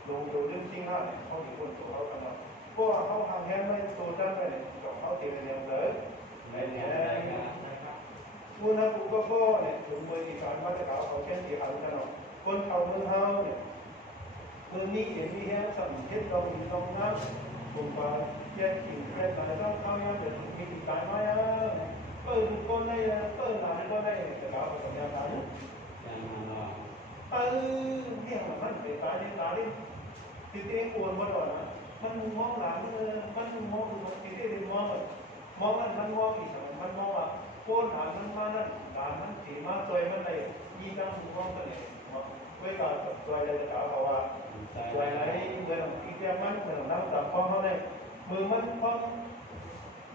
ลงโดยเรื่องจริงฮะเขาดีคนตัวเขากันเนาะเพราะว่าเขาทางแก้มไม่ตัวด้านไปเนี่ยกับเขาตีเป็นอย่างเลยผู้นั้นผู้ก็เนี่ยถึงมือที่การมาจะเขาแค่ที่เขาจะเนาะคนเขาเมืองเขาเนี่ยเมืองนี้เห็นมีแค่สัมผัสตรงนั้นผมก็แยกถิ่นแค่ไหนต้องเข้ายังแต่ถึงมีที่การมาcon này là con này cái đó là nhà táiเนี่ยมันไปตายดิที่เองปวดมาก่อนนะมันมองหลังมันมองที่เองมองมันมองอีกมันมองอ่ะโคนหามันมานั่นหลานมันถีมาซอยมันเลยยี่ตั้งมองกันเลยเวลาซอยเลยจะเขาว่าซอยไหนเงินที่แกมันเงินน้ำตาพองเขาเลยมือมันพอง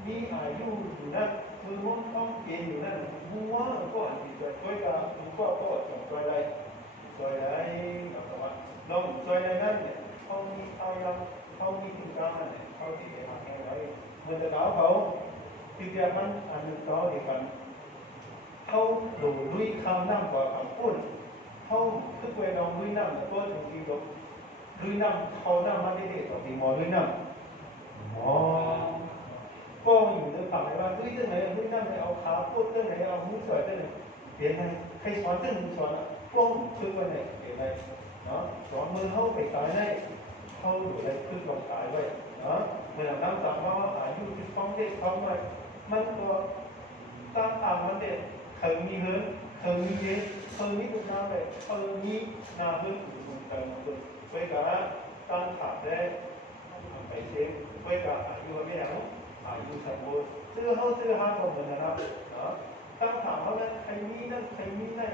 มีอายุอยู่นั่นมือมันต้องเปลี่ยนอยู่นั่นหัวก็อันที่จะช่วยกันก็ส่งช่วยได้แบบว่าลองช่วยได้นั่นเนี่ยเขามีถึงการเนี่ยเขาที่จะมาแข่งอะไรเมื่อจะเขาที่จะมันอันนึงต่อเดียวกันเขาดูลุยคำน้ำกว่าคำพูดเขาคือเวลาลุยน้ำตัวถึงที่ลุยน้ำเขาน้ำมาได้ต่อที่มอลุยน้ำมอก็อยู่ในฝั่งไหนว่าลุยเรื่องไหนลุยน้ำไหนเอาขาพูดเรื่องไหนเอามือสวยเรื่องไหนเปลี่ยนไหนใครสอนเรื่องมือสอนก็ช่วยกันไหนเปลี่ยนไหนเนาะสอนมือเขาไปตายไหนเขาอยู่ในคือลองตายไว้เนาะเมื่อน้ำตาว่าอายุที่ท้องเด็กท้องไว้มันก็ตั้งตามมันเด็กเคยมีเหินเคยมีเย็นเคยมีตุกน้ำเลยเคยมีนาเหินอยู่ตรงกลางมันไปกับตั้งขาดได้ไปเซ็งไปกับอายุไม่หนาวอายุสมบูรณ์ซื้อห้าก็เหมือนกันนะเนาะ ตั้งถามเขานั้นใครมีนั่นใครมีนั่น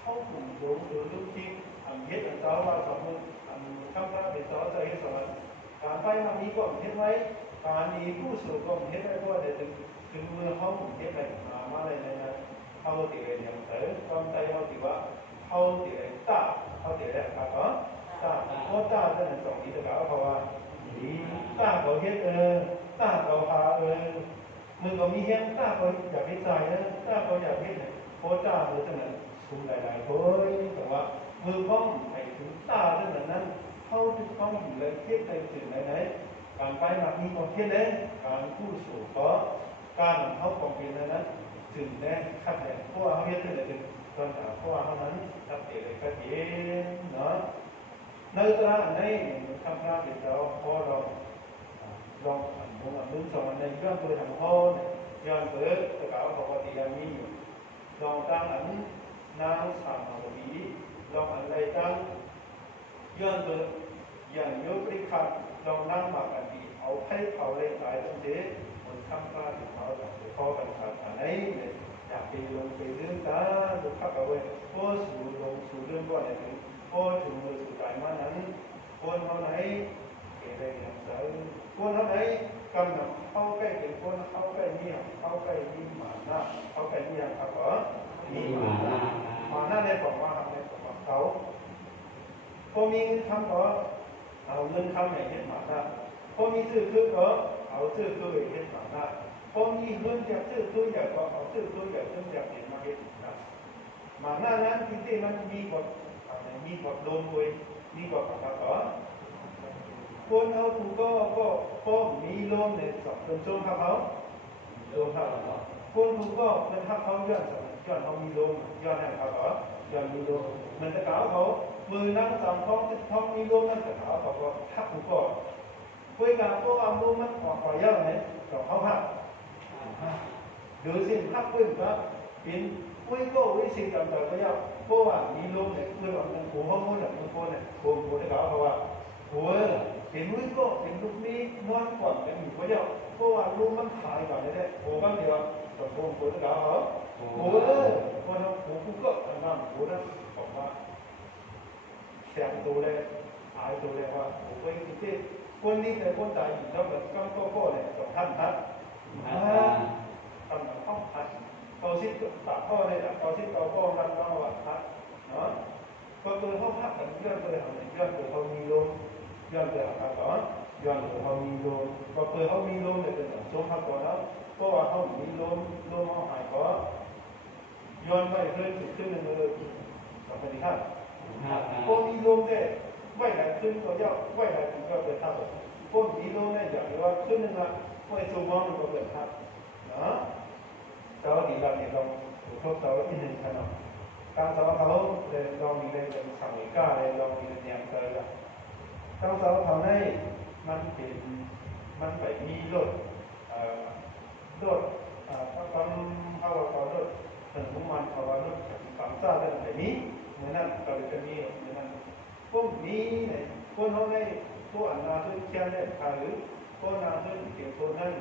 เข้ากลุ่มโดนหรือลูกที่อันเฮ็ดอันเจ้าว่าสมมติอันข้ามพระเป็นเจ้าใจให้สอนการไปมามีก็เฮ็ดไว้การมีผู้สู่ก็เฮ็ดไว้เพราะเดี๋ยวถึงมือเขาเฮ็ดอะไรมาอะไรในนั้นเขาตีเลยอย่างเต๋อความใจเขาตีว่าเขาตีเลยตาเขาตีเลยครับก็ตาเพราะตาจะนั่นสองที่ตะก้าเพราะว่าดีตาเขาเฮ็ดตาเขาพามือก็มีเฮ็ดตาเขาอยากเฮ็ดใจตาเขาอยากเฮ็ดเพราะตาเขาจะนั่นสูงหลายๆคนแต่ว่ามือพ้องไปถึงตาจะนั้นเขาจะต้องเลยเฮ็ดไปถึงไหนการไปมามีความเฮ็ดเลยการผู้สู่ก็การเขาความเป็นนั้นถึงได้คัดเลยเพราะว่าเขาเฮ็ดได้ถึงตอนเพราะว่าเขานั้นตัดเตะเลยก็เห็นเนาะในตราในคำพระเป็นเจ้าพอลองอันบุญอันบุญสองอันในเรื่องตัวทำพ่อเนี่ยย้อนเปิดตะกาวปกติยังมีอยู่ลองตั้งอันนางสามเอาดีลองอันใดตั้งย้อนเปิดอย่างยกริขัดลองนั่งหมากกันดีเอาให้เขาเล่นสายตั้งเจ๊มันคำพระถึงเขาจะข้อกันขาดอันไหนเนี่ยอยากไปลงไปเรื่องตาดูขับเอาไว้พอสู่ลงสู่เรื่องก่อนเนี่ยถึงพอถึงมือสู่ใจมานั้นคนเท่าไหนเกิดอะไรอย่างไรคนเท่าไหนกำลังเข้าใกล้เป็นคนเข้าใกล้เนี่ยเข้าใกล้มีหมาหน้าเข้าใกล้เนี่ยครับเหรอมีหมาหน้าในบอกว่าทำในบอกเขาพอมีเงินคำก็เอาเงินคำไหนเห็นหมาหน้าพอมีชื่อคือก็เอาชื่อคือเห็นหมาหน้าพอมีเงินจากชื่อคืออยากก็เอาชื่อคืออยากเงินจากเห็นมาเห็นหมาหน้านั้นจริงๆมันมีกฎมีกฎโดนด้วยมีกฎครับเหรอคนเขาถูกก็มีลมในสองเป็นช่วงเขาลมเขาคนถูกก็เป็นทับเขาย้อนเขามีลมย้อนให้เขาย้อนมีลมมันจะกล่าวเขามือนั่งสามท้องมีลมมันจะกล่าวเขาก็ทับถูกก็คุยกันพวกเอาลมมันออกไปเยอะไหมก็เขาหักหรือสิ่งทับขึ้นก็เป็นคุยก็วิสิ่งต่างๆก็เยอะเพราะว่ามีลมเนี่ยคือว่ามันหัวเขาเนี่ยมันโคนเนี่ยโคนจะกล่าวเขาว่าหัวเป็นมือก็เป็นลูกนี้นอนก่อนกันอยู่ก็เยอะเพราะว่าลูกมันขายก่อนเลยโอ้บ้างเดียวกับโคนจะกล่าวเขาโอ้คนเราโอ้ก็อันนั้นโอ้นั้นบอกว่าแข็งตัวเลยหายตัวเลยว่าโอ้ยที่คนนี้แต่คนตายอยู่แล้วแบบก็เนี่ยสองท่านครับทำแบบข้องพัดเขาซิดปากข้อเลยเขาซิดเขาก็รันน้องว่าพัดเนาะก็ตัวเขาพัดกันย้อนตัวเขาเนี่ยย้อนตัวเขามีลมย้อนตัวเขาก่อนย้อนตัวเขามีลมก็ตัวเขามีลมเนี่ยเป็นสมพัดก่อนแล้วเพราะว่าเขามีลมเขาหายก่อนย้อนไปขึ้นหนึ่งเลยสองพันที่ห้าพอมีลมเนี่ยไหวไหลขึ้นก็ย่อไหวไหลขึ้นก็เป็นทับพวกมีลมเนี่ยอย่างที่ว่าขึ้นหนึ่งละไหวสูงมากมันก็เป็นทับเนาะเสาที่เราเนี่ยลองทดเสาที่หนึ่งขนาดการเสาเขาเลยลองมีเลยเป็นสามก้าเลยลองมีเนี่ยเจอละการเสาเขาในมันเป็นมันไปมีรถรถตอนเขาว่ารถถึงมันเขาว่ารถสามซ่าเป็นแบบนี้เหมือนนั้นก็เลยจะมีเหมือนนั้นพวกนี้เนี่ยพวกเขาในพวกอันนาขึ้นเชียงเนี่ยหรือพวกนาขึ้นเกี่ยวกับนั้น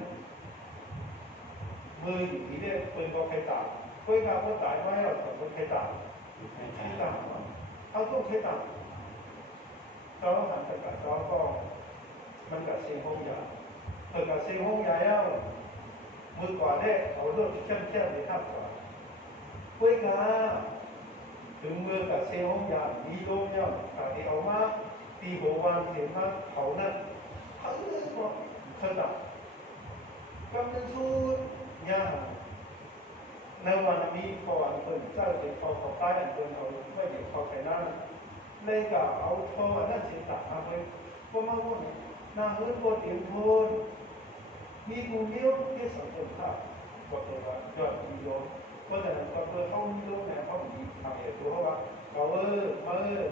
มืออยู่ที่เนี่ยเป็นก็ใครตายคุยกับคนตายไว้เราเป็นใครตายใครตายเขาต้องใครตายเราหันไปกับเราก็มันกับเสียงห้องใหญ่กับเสียงห้องใหญ่แล้วมือกว่าได้เอารถเข้มๆเลยครับกว่าคุยกับถึงมือกับเสียงห้องใหญ่มีลมเนี่ยกับที่เอามาตีหัววานเสียงมาเขานั้นเขาก็เคยตัดกำลังสู้ยากในวันนี้พออันเป็นเจ้าเด็กเขาใต้อันเป็นเขาไม่เด็กเขาไปนั่นเลยกับเอาทออันนั้นเสียตัดมาเลยก็มาว่านางเลื่อนบนเตียงโทนมีกูเลี้ยวที่สังเกตครับก็ตัวว่ายอดมีโยเพราะฉะนั้นก็ตัวเขามีโยเนี่ยเขามีทางเหตุตัวว่าเขา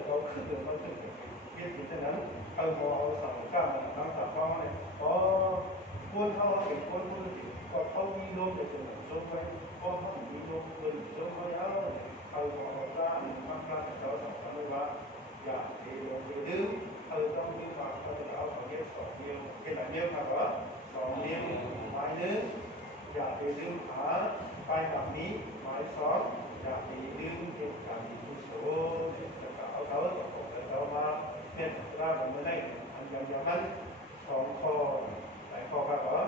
เขาขึ้นเดือดมันขึ้นเยี่ยมฉะนั้นเอาพอเอาสั่งก้ามันทั้งสามข้อเนี่ยพอคนเขาเห็นคนก็เขามีโยจะเป็นแบบโยไปพอเขามีโยเป็นโยเขาเอาพอเอาก้ามันทั้งก้าเขาสองคนเลยว่าอย่าเดี๋ยวดื้อต้องมีความเขาจะเอาเขาเย็บสองเดียวแค่ไหนเดียวครับว่าสองเดียวไม้นึง อย่าไปลืมหาไปแบบนี้หมายสองอย่าไปลืมเหตุการณ์ที่ผู้โสจะกล่าวเขาตกแต่เรามาเนี่ยร่างมันได้อันอย่างนั้นสองข้อหลายข้อครับเหรอ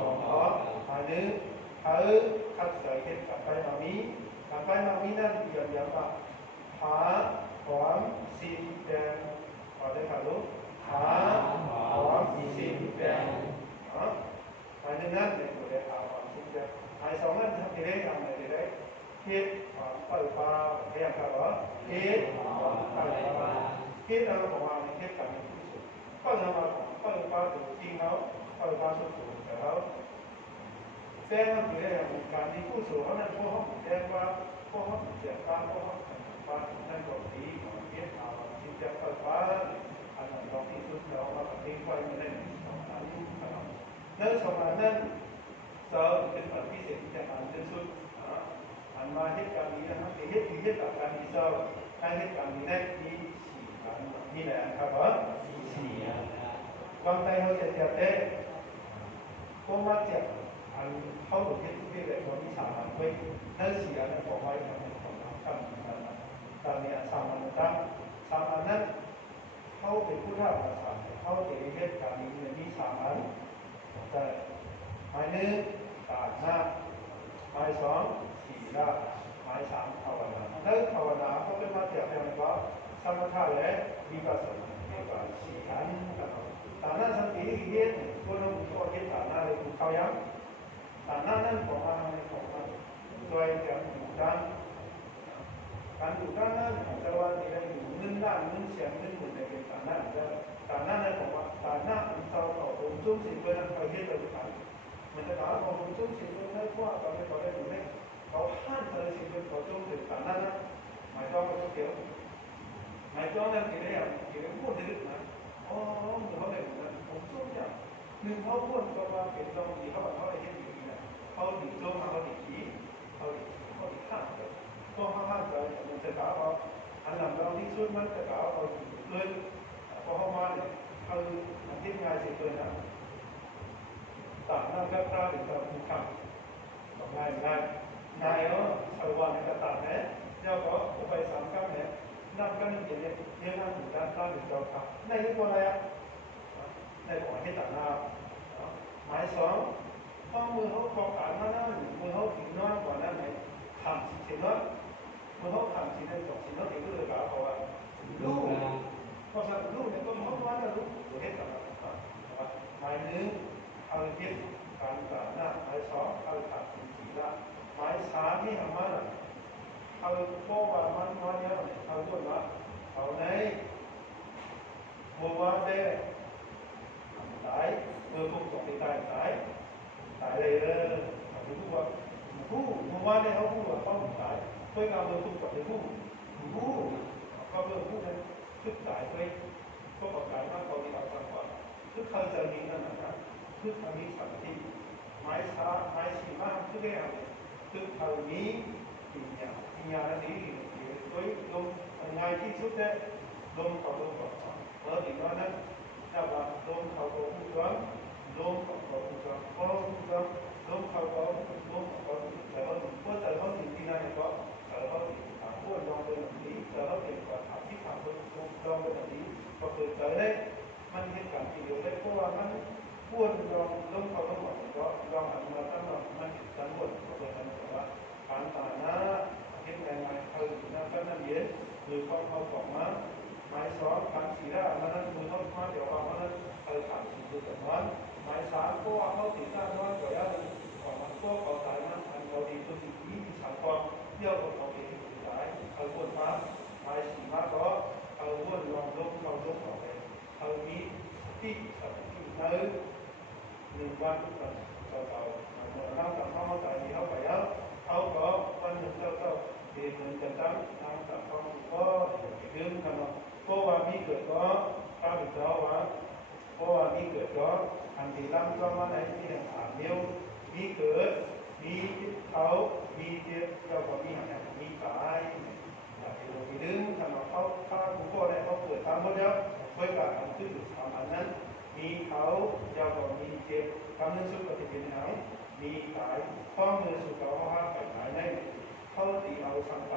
สองข้ออันนี้เขาคัดใส่เหตุการณ์ไปแบบนี้การไปแบบนี้นั่นอย่างว่าหาความสิ้นแดงพอได้ครับลูกหาความสิ้นแดงหมายถึงนั้นเนี่ยตัวเลขหาความสิ้นแดงหมายสองนั้นทำที่ได้ทำอะไรได้คิดความเปิดฟ้าเรียกครับว่าคิดความเปิดฟ้าคิดอะไรของเราในคิดการที่สุดก็ทำมาของเปิดฟ้าถูกจริงเขาเปิดฟ้าสุดถูกแต่เขาแจ้งว่าที่ได้ของการที่ผู้สูงเขานั้นพวกเขาแจ้งว่าพวกเขาเสียฟ้าพวกเขาฟ้านั่นก็ดีของคิดเอาสิ้นแดงเปิดฟ้าอันนั้นตรงที่สุดเรามาปฏิบัติไม่ได้สองอันนี้ครับนั่นสองอันนั้นเราเป็นปฏิเสธที่จะอ่านที่สุดอันมาเหตุการณ์นี้นะครับเหตุการณ์นี้เราการเหตุการณ์นี้ได้ที่สี่อันนี่แหละครับว่าสี่อันความใจเขาจะเจ็บได้ก็มาเจ็บอันเข้าถึงที่เลยคนที่สามอันไว้นั่นสี่อันของไว้ทำของเราทำตอนนี้สามอันนั้นสามอันนั้นเขาเป็นผู้ท่าภาษาเขาเป็นเหตุการณ์นี้มีสามอันแต่หมายหนึ่งตาหน้าหมายสองสีละหมายสามภาวนาถ้าภาวนาเขาเป็นมาจากอะไรก็สมถะและวิปัสสนาเรียกว่าสี่อันนะครับตาหน้าสันติเหตุคนเราตัวเหตุตาหน้าเลยถูกเขายังตาหน้านั่นของมันของมันโดยการอยู่ด้านการอยู่ด้านนั้นแต่ว่าที่เราอยู่นึ่งด้านนึ่งเสียงนึ่งหมดในเป็นตาหน้าตาหน้านั่นของว่าตาหน้าอันเราเอาองค์จุ่มสิ่งเพื่อนเขาเหตุเราจะทำมันจะถามว่าองค์จุ่มสิ่งเพื่อนนั้นว่าตอนนี้เขาได้อยู่ในเขาห้ามอะไรสิ่งเป็นเขาจงถึงตาหน้านะหมายต้องเขาเกี่ยวหมายต้องนั่นที่ได้อย่างที่ได้พูดได้ลึกนะอ๋อเหมือนเขาได้เหมือนนั้นผมจงอย่างหนึ่งเขาพูดก็ว่าเป็นตรงที่เขาบอกเขาได้เห็นอยู่นะเขาถึงจงมาเขาถึงชี้เขาถึงข้ามเลยก็ห้ามใจมันจะกล่าวว่าอันหลังเราที่สุดมันจะกล่าวเอาเลยพอเข้ามาเนี่ยเขาคิดง่ายสิเลยนะต่างนั่งก็กล้าถึงกับผู้ขับง่ายเนาะสวรรค์กระตัดเนี่ยเจ้าก็อุปสรรคเนี่ยนั่งก็นี่เดี๋ยวเนี่ยนั่งถึงด้านล่างถึงเจ้าครับในที่ตัวอะไรอ่ะในของให้ต่างหน้าหมายสองข้อมือเขาคอขาดมานั่นมือเขาถึงน้อยกว่านั้นไหนทำสิเนาะมือเขาทำสิได้สองสิเนาะถึงก็เลยกล่าวเขาว่าลูกเพราะฉะนั้นลูกเนี่ยก็เขาว่านะลูกเห็นต่างหน้าหมายหนึ่งเอาเห็นการต่างหน้าหมายสองเอาขาดสิสีละหมายสามที่ทำมาเอาโบว่ามันน้อยเนี่ยเอาตัวละเอาในโบว่าเด้ตายเมื่อพวกของที่ตายเลยเอาไปพูดว่าผู้โบว่าเนี่ยเขาพูดว่าเขาตายเพื่อการเมื่อพวกของที่ผู้ก็เมื่อผู้นั้นคือตายไปก็ประกาศว่าเขาที่เอาสังกัดคือเขาจะมีนั่นนะครับคือเขามีสังกัดหมายสามหมายสี่มาคือได้อะไรคือเขามีปัญญาดีโดยลมง่ายที่สุดเนี่ยลมเขาลมก่อนถึงว่านั้นถ้าว่าลมเขาก็พูดว่าลมเขาก็พูดว่าพอลมพูดว่าลมเขาก็ลมเขาก็แต่ว่าพอแต่เขาถึงที่นั่นก็แต่เขาถึงพวกลองเป็นแบบนี้แต่เขาเป็นกว่าทำที่ทำเป็นลองเป็นแบบนี้ก็เกิดใจได้มันเหตุการณ์ที่เดียวได้เพราะว่ามันพวกลองลมเขาลมก็ลองอันมาตั้งมันสันบนก็เป็นสันว่าการต่างนะเห็นยังไงเขานั่นก็นั่นเย็นหรือเขาบอกมาหมายสองการสีได้มันนั้นมือเขามาเดี๋ยวว่ามันนั้นเขาขาดสิ่งที่สำคัญหมายสามก็ว่าเขาสีได้น้อยกว่าอย่างของมันก็เขาตายมันอันเขาดีตัวสิ่งนี้ที่สำคัญเยอะกว่าเขาเองที่ตายเขาปวดมาหมายสี่มาก็เขาปวดลองลงเขาลงออกไปเขามีที่สัตว์ที่เนื้อหนึ่งวันทุกวันเราเมื่อเราทำเข้าใจเขาไปแล้วเขาก็วันหนึ่งเราเดินเหมือนกันตั้งทางสังคมก็ยืมกันเพราะว่ามีเกิดก็ข้าพเจ้าว่าเพราะว่ามีเกิดก็อันที่ร่ำก็มาในที่แห่งสามเดียวมีเกิดมีเขามีเจ็บเราก็มีอะไรมีตายมีลืมทำเขาข้าผู้พ่อได้เขาเกิดตามหมดแล้วด้วยการทำขึ้นทำอันนั้นมีเขาเราก็มีเจ็บคำนั้นสุดก็จะเป็นหนัง มีขายข้อมือสุขภาพไปขายได้เท่าที่เอาสั่งไป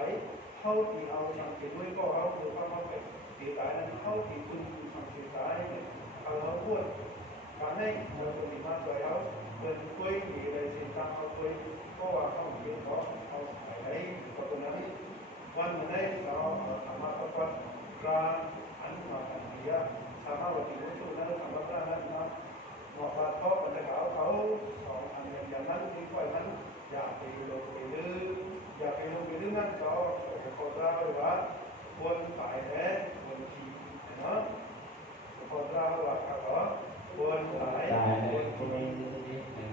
เท่าที่เอาสั่งไปด้วยก็เอาคือเขาไปตีขายนั้นเท่าที่คุณสั่งตีขายเอาพูดการให้เราจะมีมาช่วยเขาเดินคุยมีอะไรสิ่งต่างเขาคุยก็ว่าเขาเกี่ยวกับเขาขายได้ก็ตรงนั้นวันนี้เราทำมาประกอบการอันมากันเยอะสามารถว่าที่รู้นั้นสามารถนั้นนะบอกว่าเขาเป็นเขาสองอันอย่างนั้นที่ว่านั้นอยากไปลงไปดื้ออยากไปลงไปดื้อนั่นก็เขาเล่าว่าคนขายแท้คนขี่เนาะเขาเล่าว่าเขาคนขาย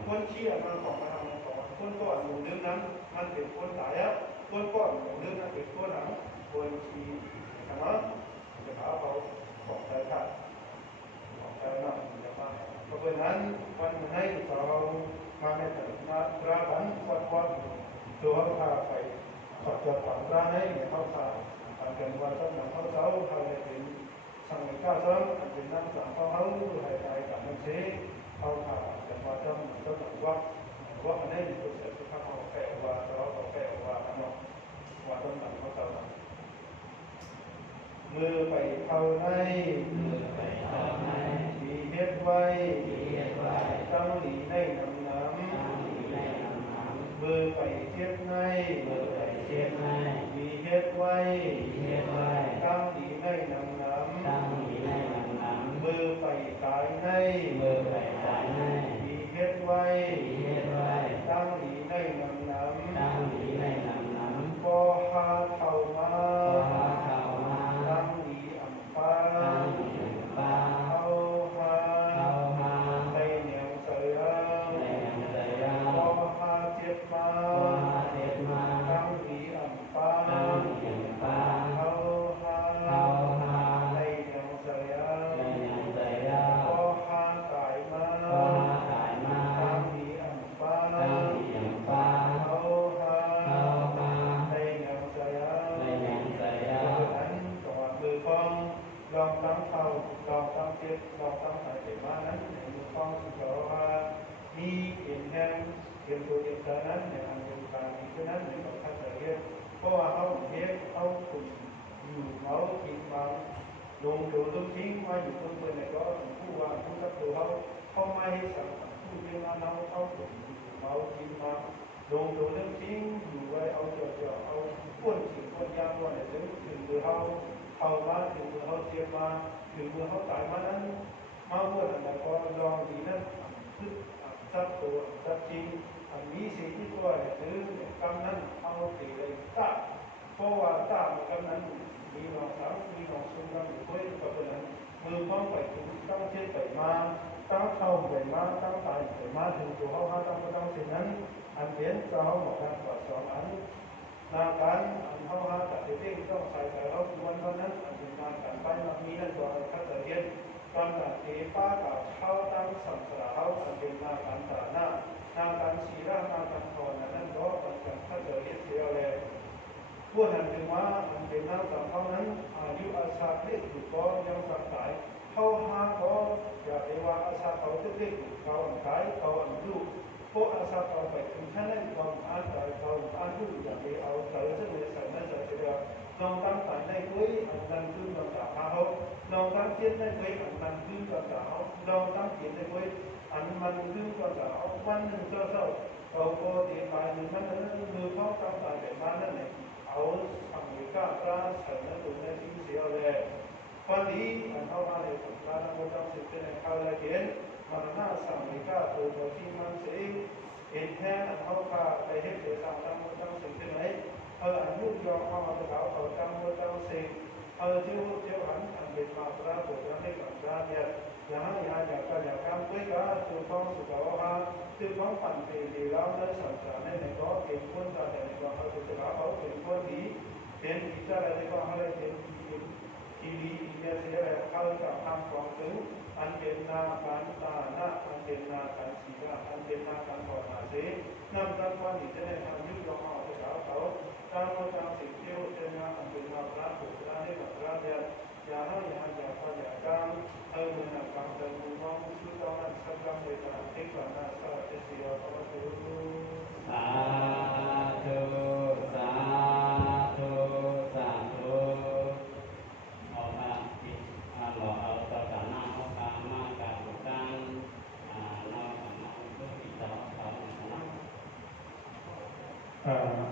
คนขี่มันของมาทำของคนก่อนลงดื้อนั้นมันเป็นคนขายอ่ะคนก่อนลงดื้อนั้นเป็นคนหนังคนขี่เนาะจะหาเขาของใจกันของใจเนาะเพราะฉะนั้นวันนี้เรามาในฐานะพระบัณฑิตวัดตัวข้าไปสัจจะฝังพระให้เขาข้าทำเป็นวันตั้งเขาเสาเขาเลยเป็นสังฆาสมเป็นนั่งสังเขาให้ใจกับมันเสียเขาข้าเป็นวันตั้งวัดนี้ตัวเสด็จพระเขาแก่ว่าเราแก่ว่าทั้งหมดว่าตั้งเขาเสามือไปเท่าในมีเฮ็ดไว้ตั้งหลีในน้ำมือไปเทียบในมีเฮ็ดไว้ตั้งหลีในน้ำมือไปตายในมีเฮ็ดไว้ตั้งหลีในน้ำก็หาเท่ามาตั้งหลีอัมปาเอาหาในเหนียวเสียก็หาเจ็บมาตั้งหลีอัมปาเอาหาในเหนียวเสียก็หาตายมาตั้งหลีอัมปาเอาหาในเหนียวเสียนั้นก่อนมือฟองลองตั้งเท้าลองตั้งเจ็บลองตั้งหายใจมานั้นในมือฟองสุขภาพมีเห็นแห้งเห็นตัวเองแต่นั้นในอันเป็นการมีเท่านั้นในของท่านจะเรียกเพราะว่าเขาเฮ็ดเขาขุ่นอยู่เขากินมาลงตัวต้นทิ้งมาอยู่ต้นเมื่อไหร่ก็ผู้ว่าผู้ทับตัวเขาไม่สั่งผู้เรียนมาเราเขาขุ่นอยู่เขากินมาลงตัวต้นทิ้งอยู่ไว้เอาเจาะเอาก้นสิ่งก้นยางว่าเนี่ยถึงมือเขามาถึงมือเขาเจ็บมาถึงมือเขาตายมานั้นมาว่าแต่ก็ลองดีนั้นคือจับตัวจับจริงมีสิ่งที่ตัวเนี่ยหรือกำนั้นเอาตีเลยตาเพราะว่าตามันกำนั้นมีหนองสังมีหนองซุ่มกันอยู่ด้วยกับนั้นมือป้องไปถึงตั้งเช็ดไปมาตั้งเข้าไปมาตั้งตายไปมาถึงตัวเขาตั้งสิ่งนั้นอันเห็นเราหมดกันกว่าสองอันนาการอันเขาหาแต่เด็กต้องใส่เราวันนั้นอันเป็นนาการไปมามีนั่นตัวเขาจะเรียนตอนนั้นเอป้ากับเขาตั้งสัมสระเขาอันเป็นนาการตาหน้านาการชีร่างนาการถอนนั้นก็มันจะเขาจะเรียนเสียเลยพวกนั้นถึงว่าอันเป็นนาการเขานั้นอายุอาชาเล็กอยู่ก็ยังสังสายเขาหาก็อย่าไปว่าอาชาเขาเล็กอยู่เขาอันขายเขาอันลูกพวกอาชาเขาไปถึงชั้นนั้นความอ่านแต่เขาอ่านลูกอย่าไปเอาเจอเสนอใส่นั่นจะเสียลองตั้งแต่ในคุยอันนั้นคือลองจากเขาลองตั้งเทียนในคุยอันนั้นคือลองจากเขาลองตั้งเทียนในคุยอันมันคือลองจากเขาวันหนึ่งเจ้าเขาก็ตีไปหนึ่งนั้นมือเขาตั้งแต่แบบมานั่นเองเอาทำอยู่ก้าวกล้าเสนอตัวในที่เสียเลยวันนี้อันเขามาในสัปดาห์นั้นเราต้องศึกษาในข่าวละเอียดมาหน้าสังเกตตัวที่มันเสียเห็นแค่อันเขาพาไปเห็นเสียสังต้องศึกษาไหนอันยุยองเขาเขาจำเสียเจ้าหันอันเป็นมาพระตัวนี้กับพระเนี่ยอย่างการคุยกันตัวของสุขภาพตัวของปัญญาดีแล้วนั้นสัมผัสในก็เป็นคนจะในก็เขาจะเขาเป็นคนดีเป็นที่จะอะไรก็อะไรเป็นที่ดีที่จะเสียอะไรเขาจะทำของถึงอันเป็นนาการตาหน้าอันเป็นนาการศีลอันเป็นนาการภาวนาเสียนั่นตั้งความที่จะได้ทำยุยองเขาตั้งสิ่งที่จะนำอันเป็นนาพระตัวนี้กับพระเนี่ยอย่าให้อย่าการเหมือนการเดินมองคือตอนนั้นสักการใน ติตังทิปันนาสาติสิโยภวตุ สาธุสาธุสาธุเอาละที่เราเอาตัวกันหน้าเอากามากับบุกการเราสามารถเพื่อที่จะเอาหน้า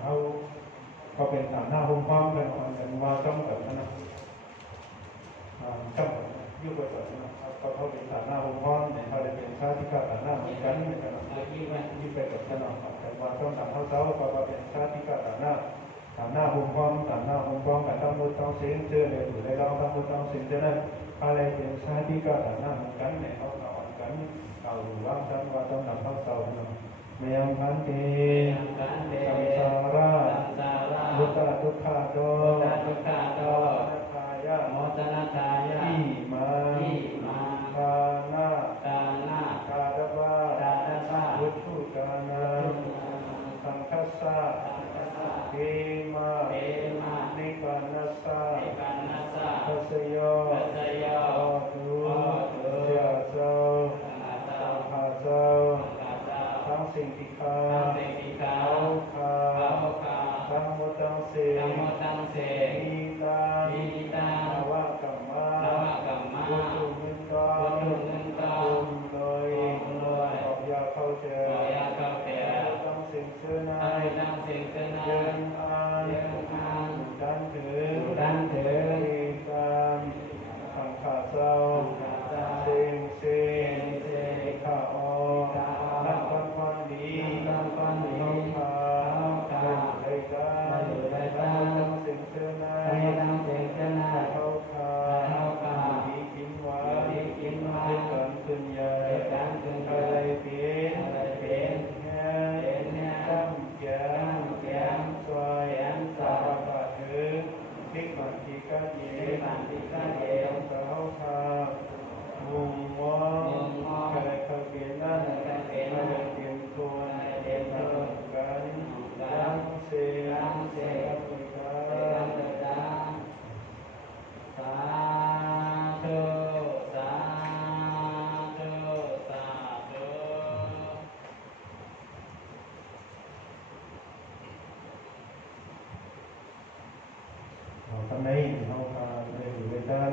เอาก็เป็นฐานหน้าห้องพร้อมกันกันว่าต้องแบบนั้นนะต้องยุ่งไปก่อนนะก็เขาเป็นฐานหน้าห้องพร้อมเนี่ยเขาได้เป็นชาติการฐานหน้าเหมือนกันนี่กันยิ่งไปกับกันนะแต่ว่าต้องทำเท่าเท่าก็เป็นชาติการฐานหน้าห้องพร้อมฐานหน้าห้องพร้อมกันต้องมุดต้องเสียงเจอเลยหรือได้เราต้องมุดต้องเสียงเจอนั้นอะไรเป็นชาติการฐานหน้าเหมือนกันเนี่ยเขาเอากันเอาว่ากันว่าต้องทำเท่าเท่าเนาะเมียงพันเตสังสาราลุตาทุกขาโตโมจนาทายะอิมาทานาคาดวาวุถุกานาสังคัสสะเทมานิปานัสสะทัสโยโอตุยาโซสังฆาโซทั้งสิ่งที่ข้าเอาทั้งหมดทั้งสิ้นนิตานาวะกัมมาวุตุมินตาคุณเลยออกยาเข้าเจอทั้งสิ่งเชื่อนาเยินอานดันถือนิตานสังขาเศร้าสิ่งข้าออกนับวันดีเขาขาได้กันทั้งสิ่งเชื่อนาเขาขาดีกินหวานด้วยกันขึ้นใหญ่อะไรเป็นแห่ตั้งแก้มซอยสาบะถือทิกมันทิกาเยต้องเต้าขามุงมองอะไรเขาเปลี่ยนนั่นอะไรเปลี่ยนคนกันตั้งเสียงคุยกัน สาธุสาธุสาธุ ทำนี้เราในอยู่ในด้าน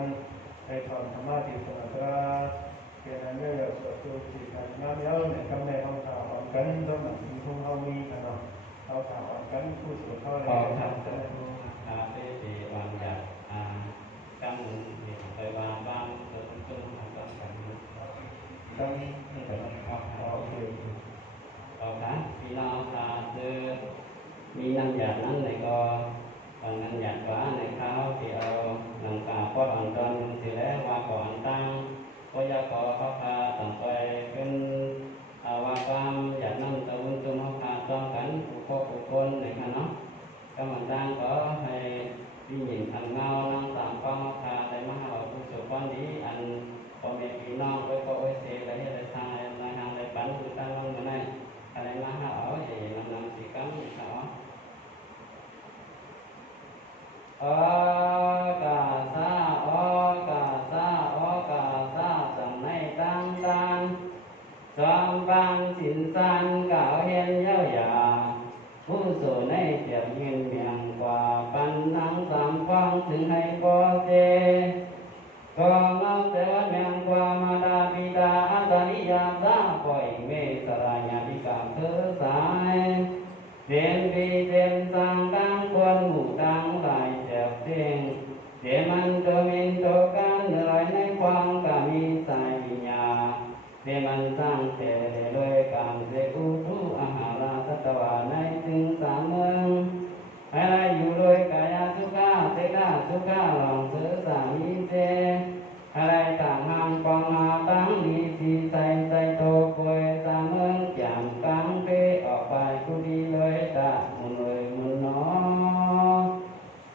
ในทางธรรมะที่สนับสนุนเกี่ยวกับเรื่องสวดตัวจิตการน้ำเย้าในคำในห้องข่าวอ่อนกันต้องหนักมีทุ่งเฮามีกันเนาะเอาข่าวอ่อนกันผู้สวดเข้าใน ขอ ห้อง ทำ ข่าว แต่อาเปเตวางหยัดกำมือไปวางบ้างตัวตุ้มๆต้องกัน ต้อง นี่แต่ว่าเอา โอเค เอาครับพี่น้องคือมีน้ำหยาดนั้นในก็บางน้ำหยาดว่าในข้าวที่เอาหนังกาปอดอ่อนตอนสิแล้วว่าก่อนตั้งก็ยาก่อข้าวคาต่างไปเป็นว่าความหยาดนั้นตะวันตุ้มข้าวคาต้องกันผู้พ่อผู้คนในข้าเนาะกำลังตั้งก็ให้วิญญาณทำเงานั่งตามข้าวคาได้มาหาผู้สุขวันดีอันพ่อแม่พี่น้องไว้ก็ไว้เสียได้ได้ทางในทางในปันคือตั้งลงมาได้อะไรมาหาเอาอย่างนำสิกรรมเขากาสากาสาสัมในตั้งตันจอมบังสินสันก่าวเห็นเย้าหยาผู้สูในเจียบยืนเมียงกว่าปันนังสามฟังถึงให้พอเจก็เงาเสวะเมียงกว่ามาดาปิดาอัตริยาสาปล่อยเมสราญาติกาเธอสายเรียนปีเต็มสังกังควรหมู่ดังหลายแจบเสียงเดมันโตมินโตกันเหนื่อยในความกามีสายวิญญาเดมันสร้างเทเลยกามเสกุทุอาหาราสัตวาในถึงสามเมืองให้อยู่โดยกายสุขาเสกาสุขาลองเสือสามีเจอะไรต่างห่างปองหาตั้งดีสีใส่โตป่วยสามเมืองจามกลางเพออกไปกุดีเลยตะมุนเลยมุนนอ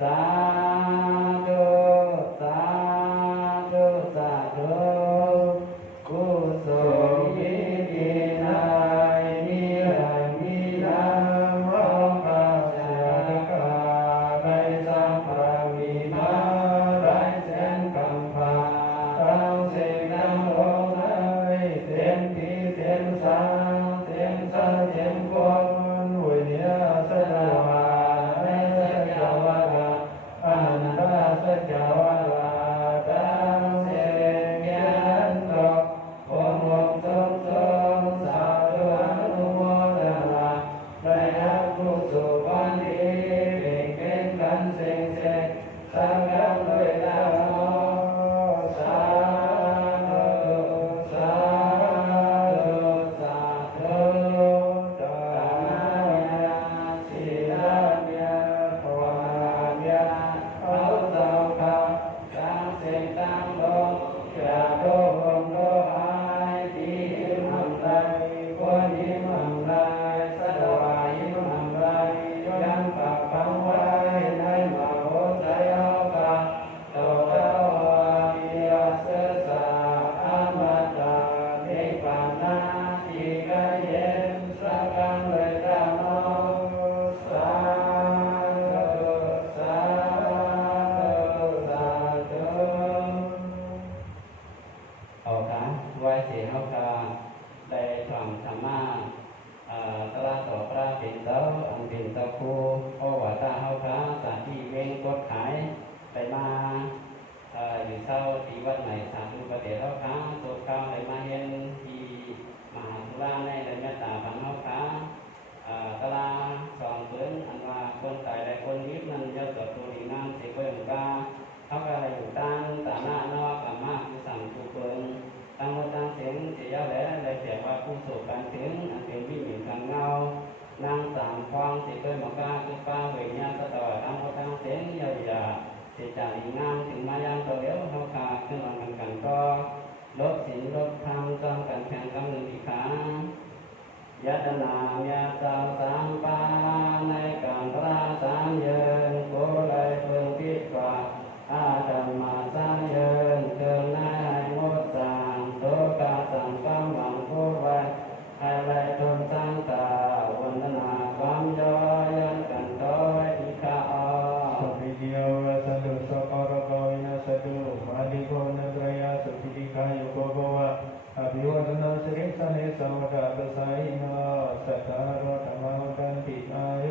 สาธุสาธุสาธุกุศลยินดีนายมีไรมีนามองพระเจ้าได้สัมภาวิมา ดีงามถึงมายังตัวเดียวเขาขาขึ้นมากันก็ลดศีลลดธรรมจอมกันแข่งกำหนึ่งอีกครั้งยัตนาเมียเจ้าสามปาในการพระสามเยินโกเลยเพิ่งพิจว่าอาธรรมาสามเยินเกินนายงดสางโตกาสังกัมหวังพูดไว้ให้ไรทนสร้างตาวันนาความย่อยันกันโตอีกข้าอ้อ สุภิเดียวสันตุสกรกวินาสตุมาดิโกนัตรยาสุภิกายุโกภวะอภิวัตนาสิริสเนสวัฏตัสสะอิโนสัทธาโรธรรมวัฏันติอายุ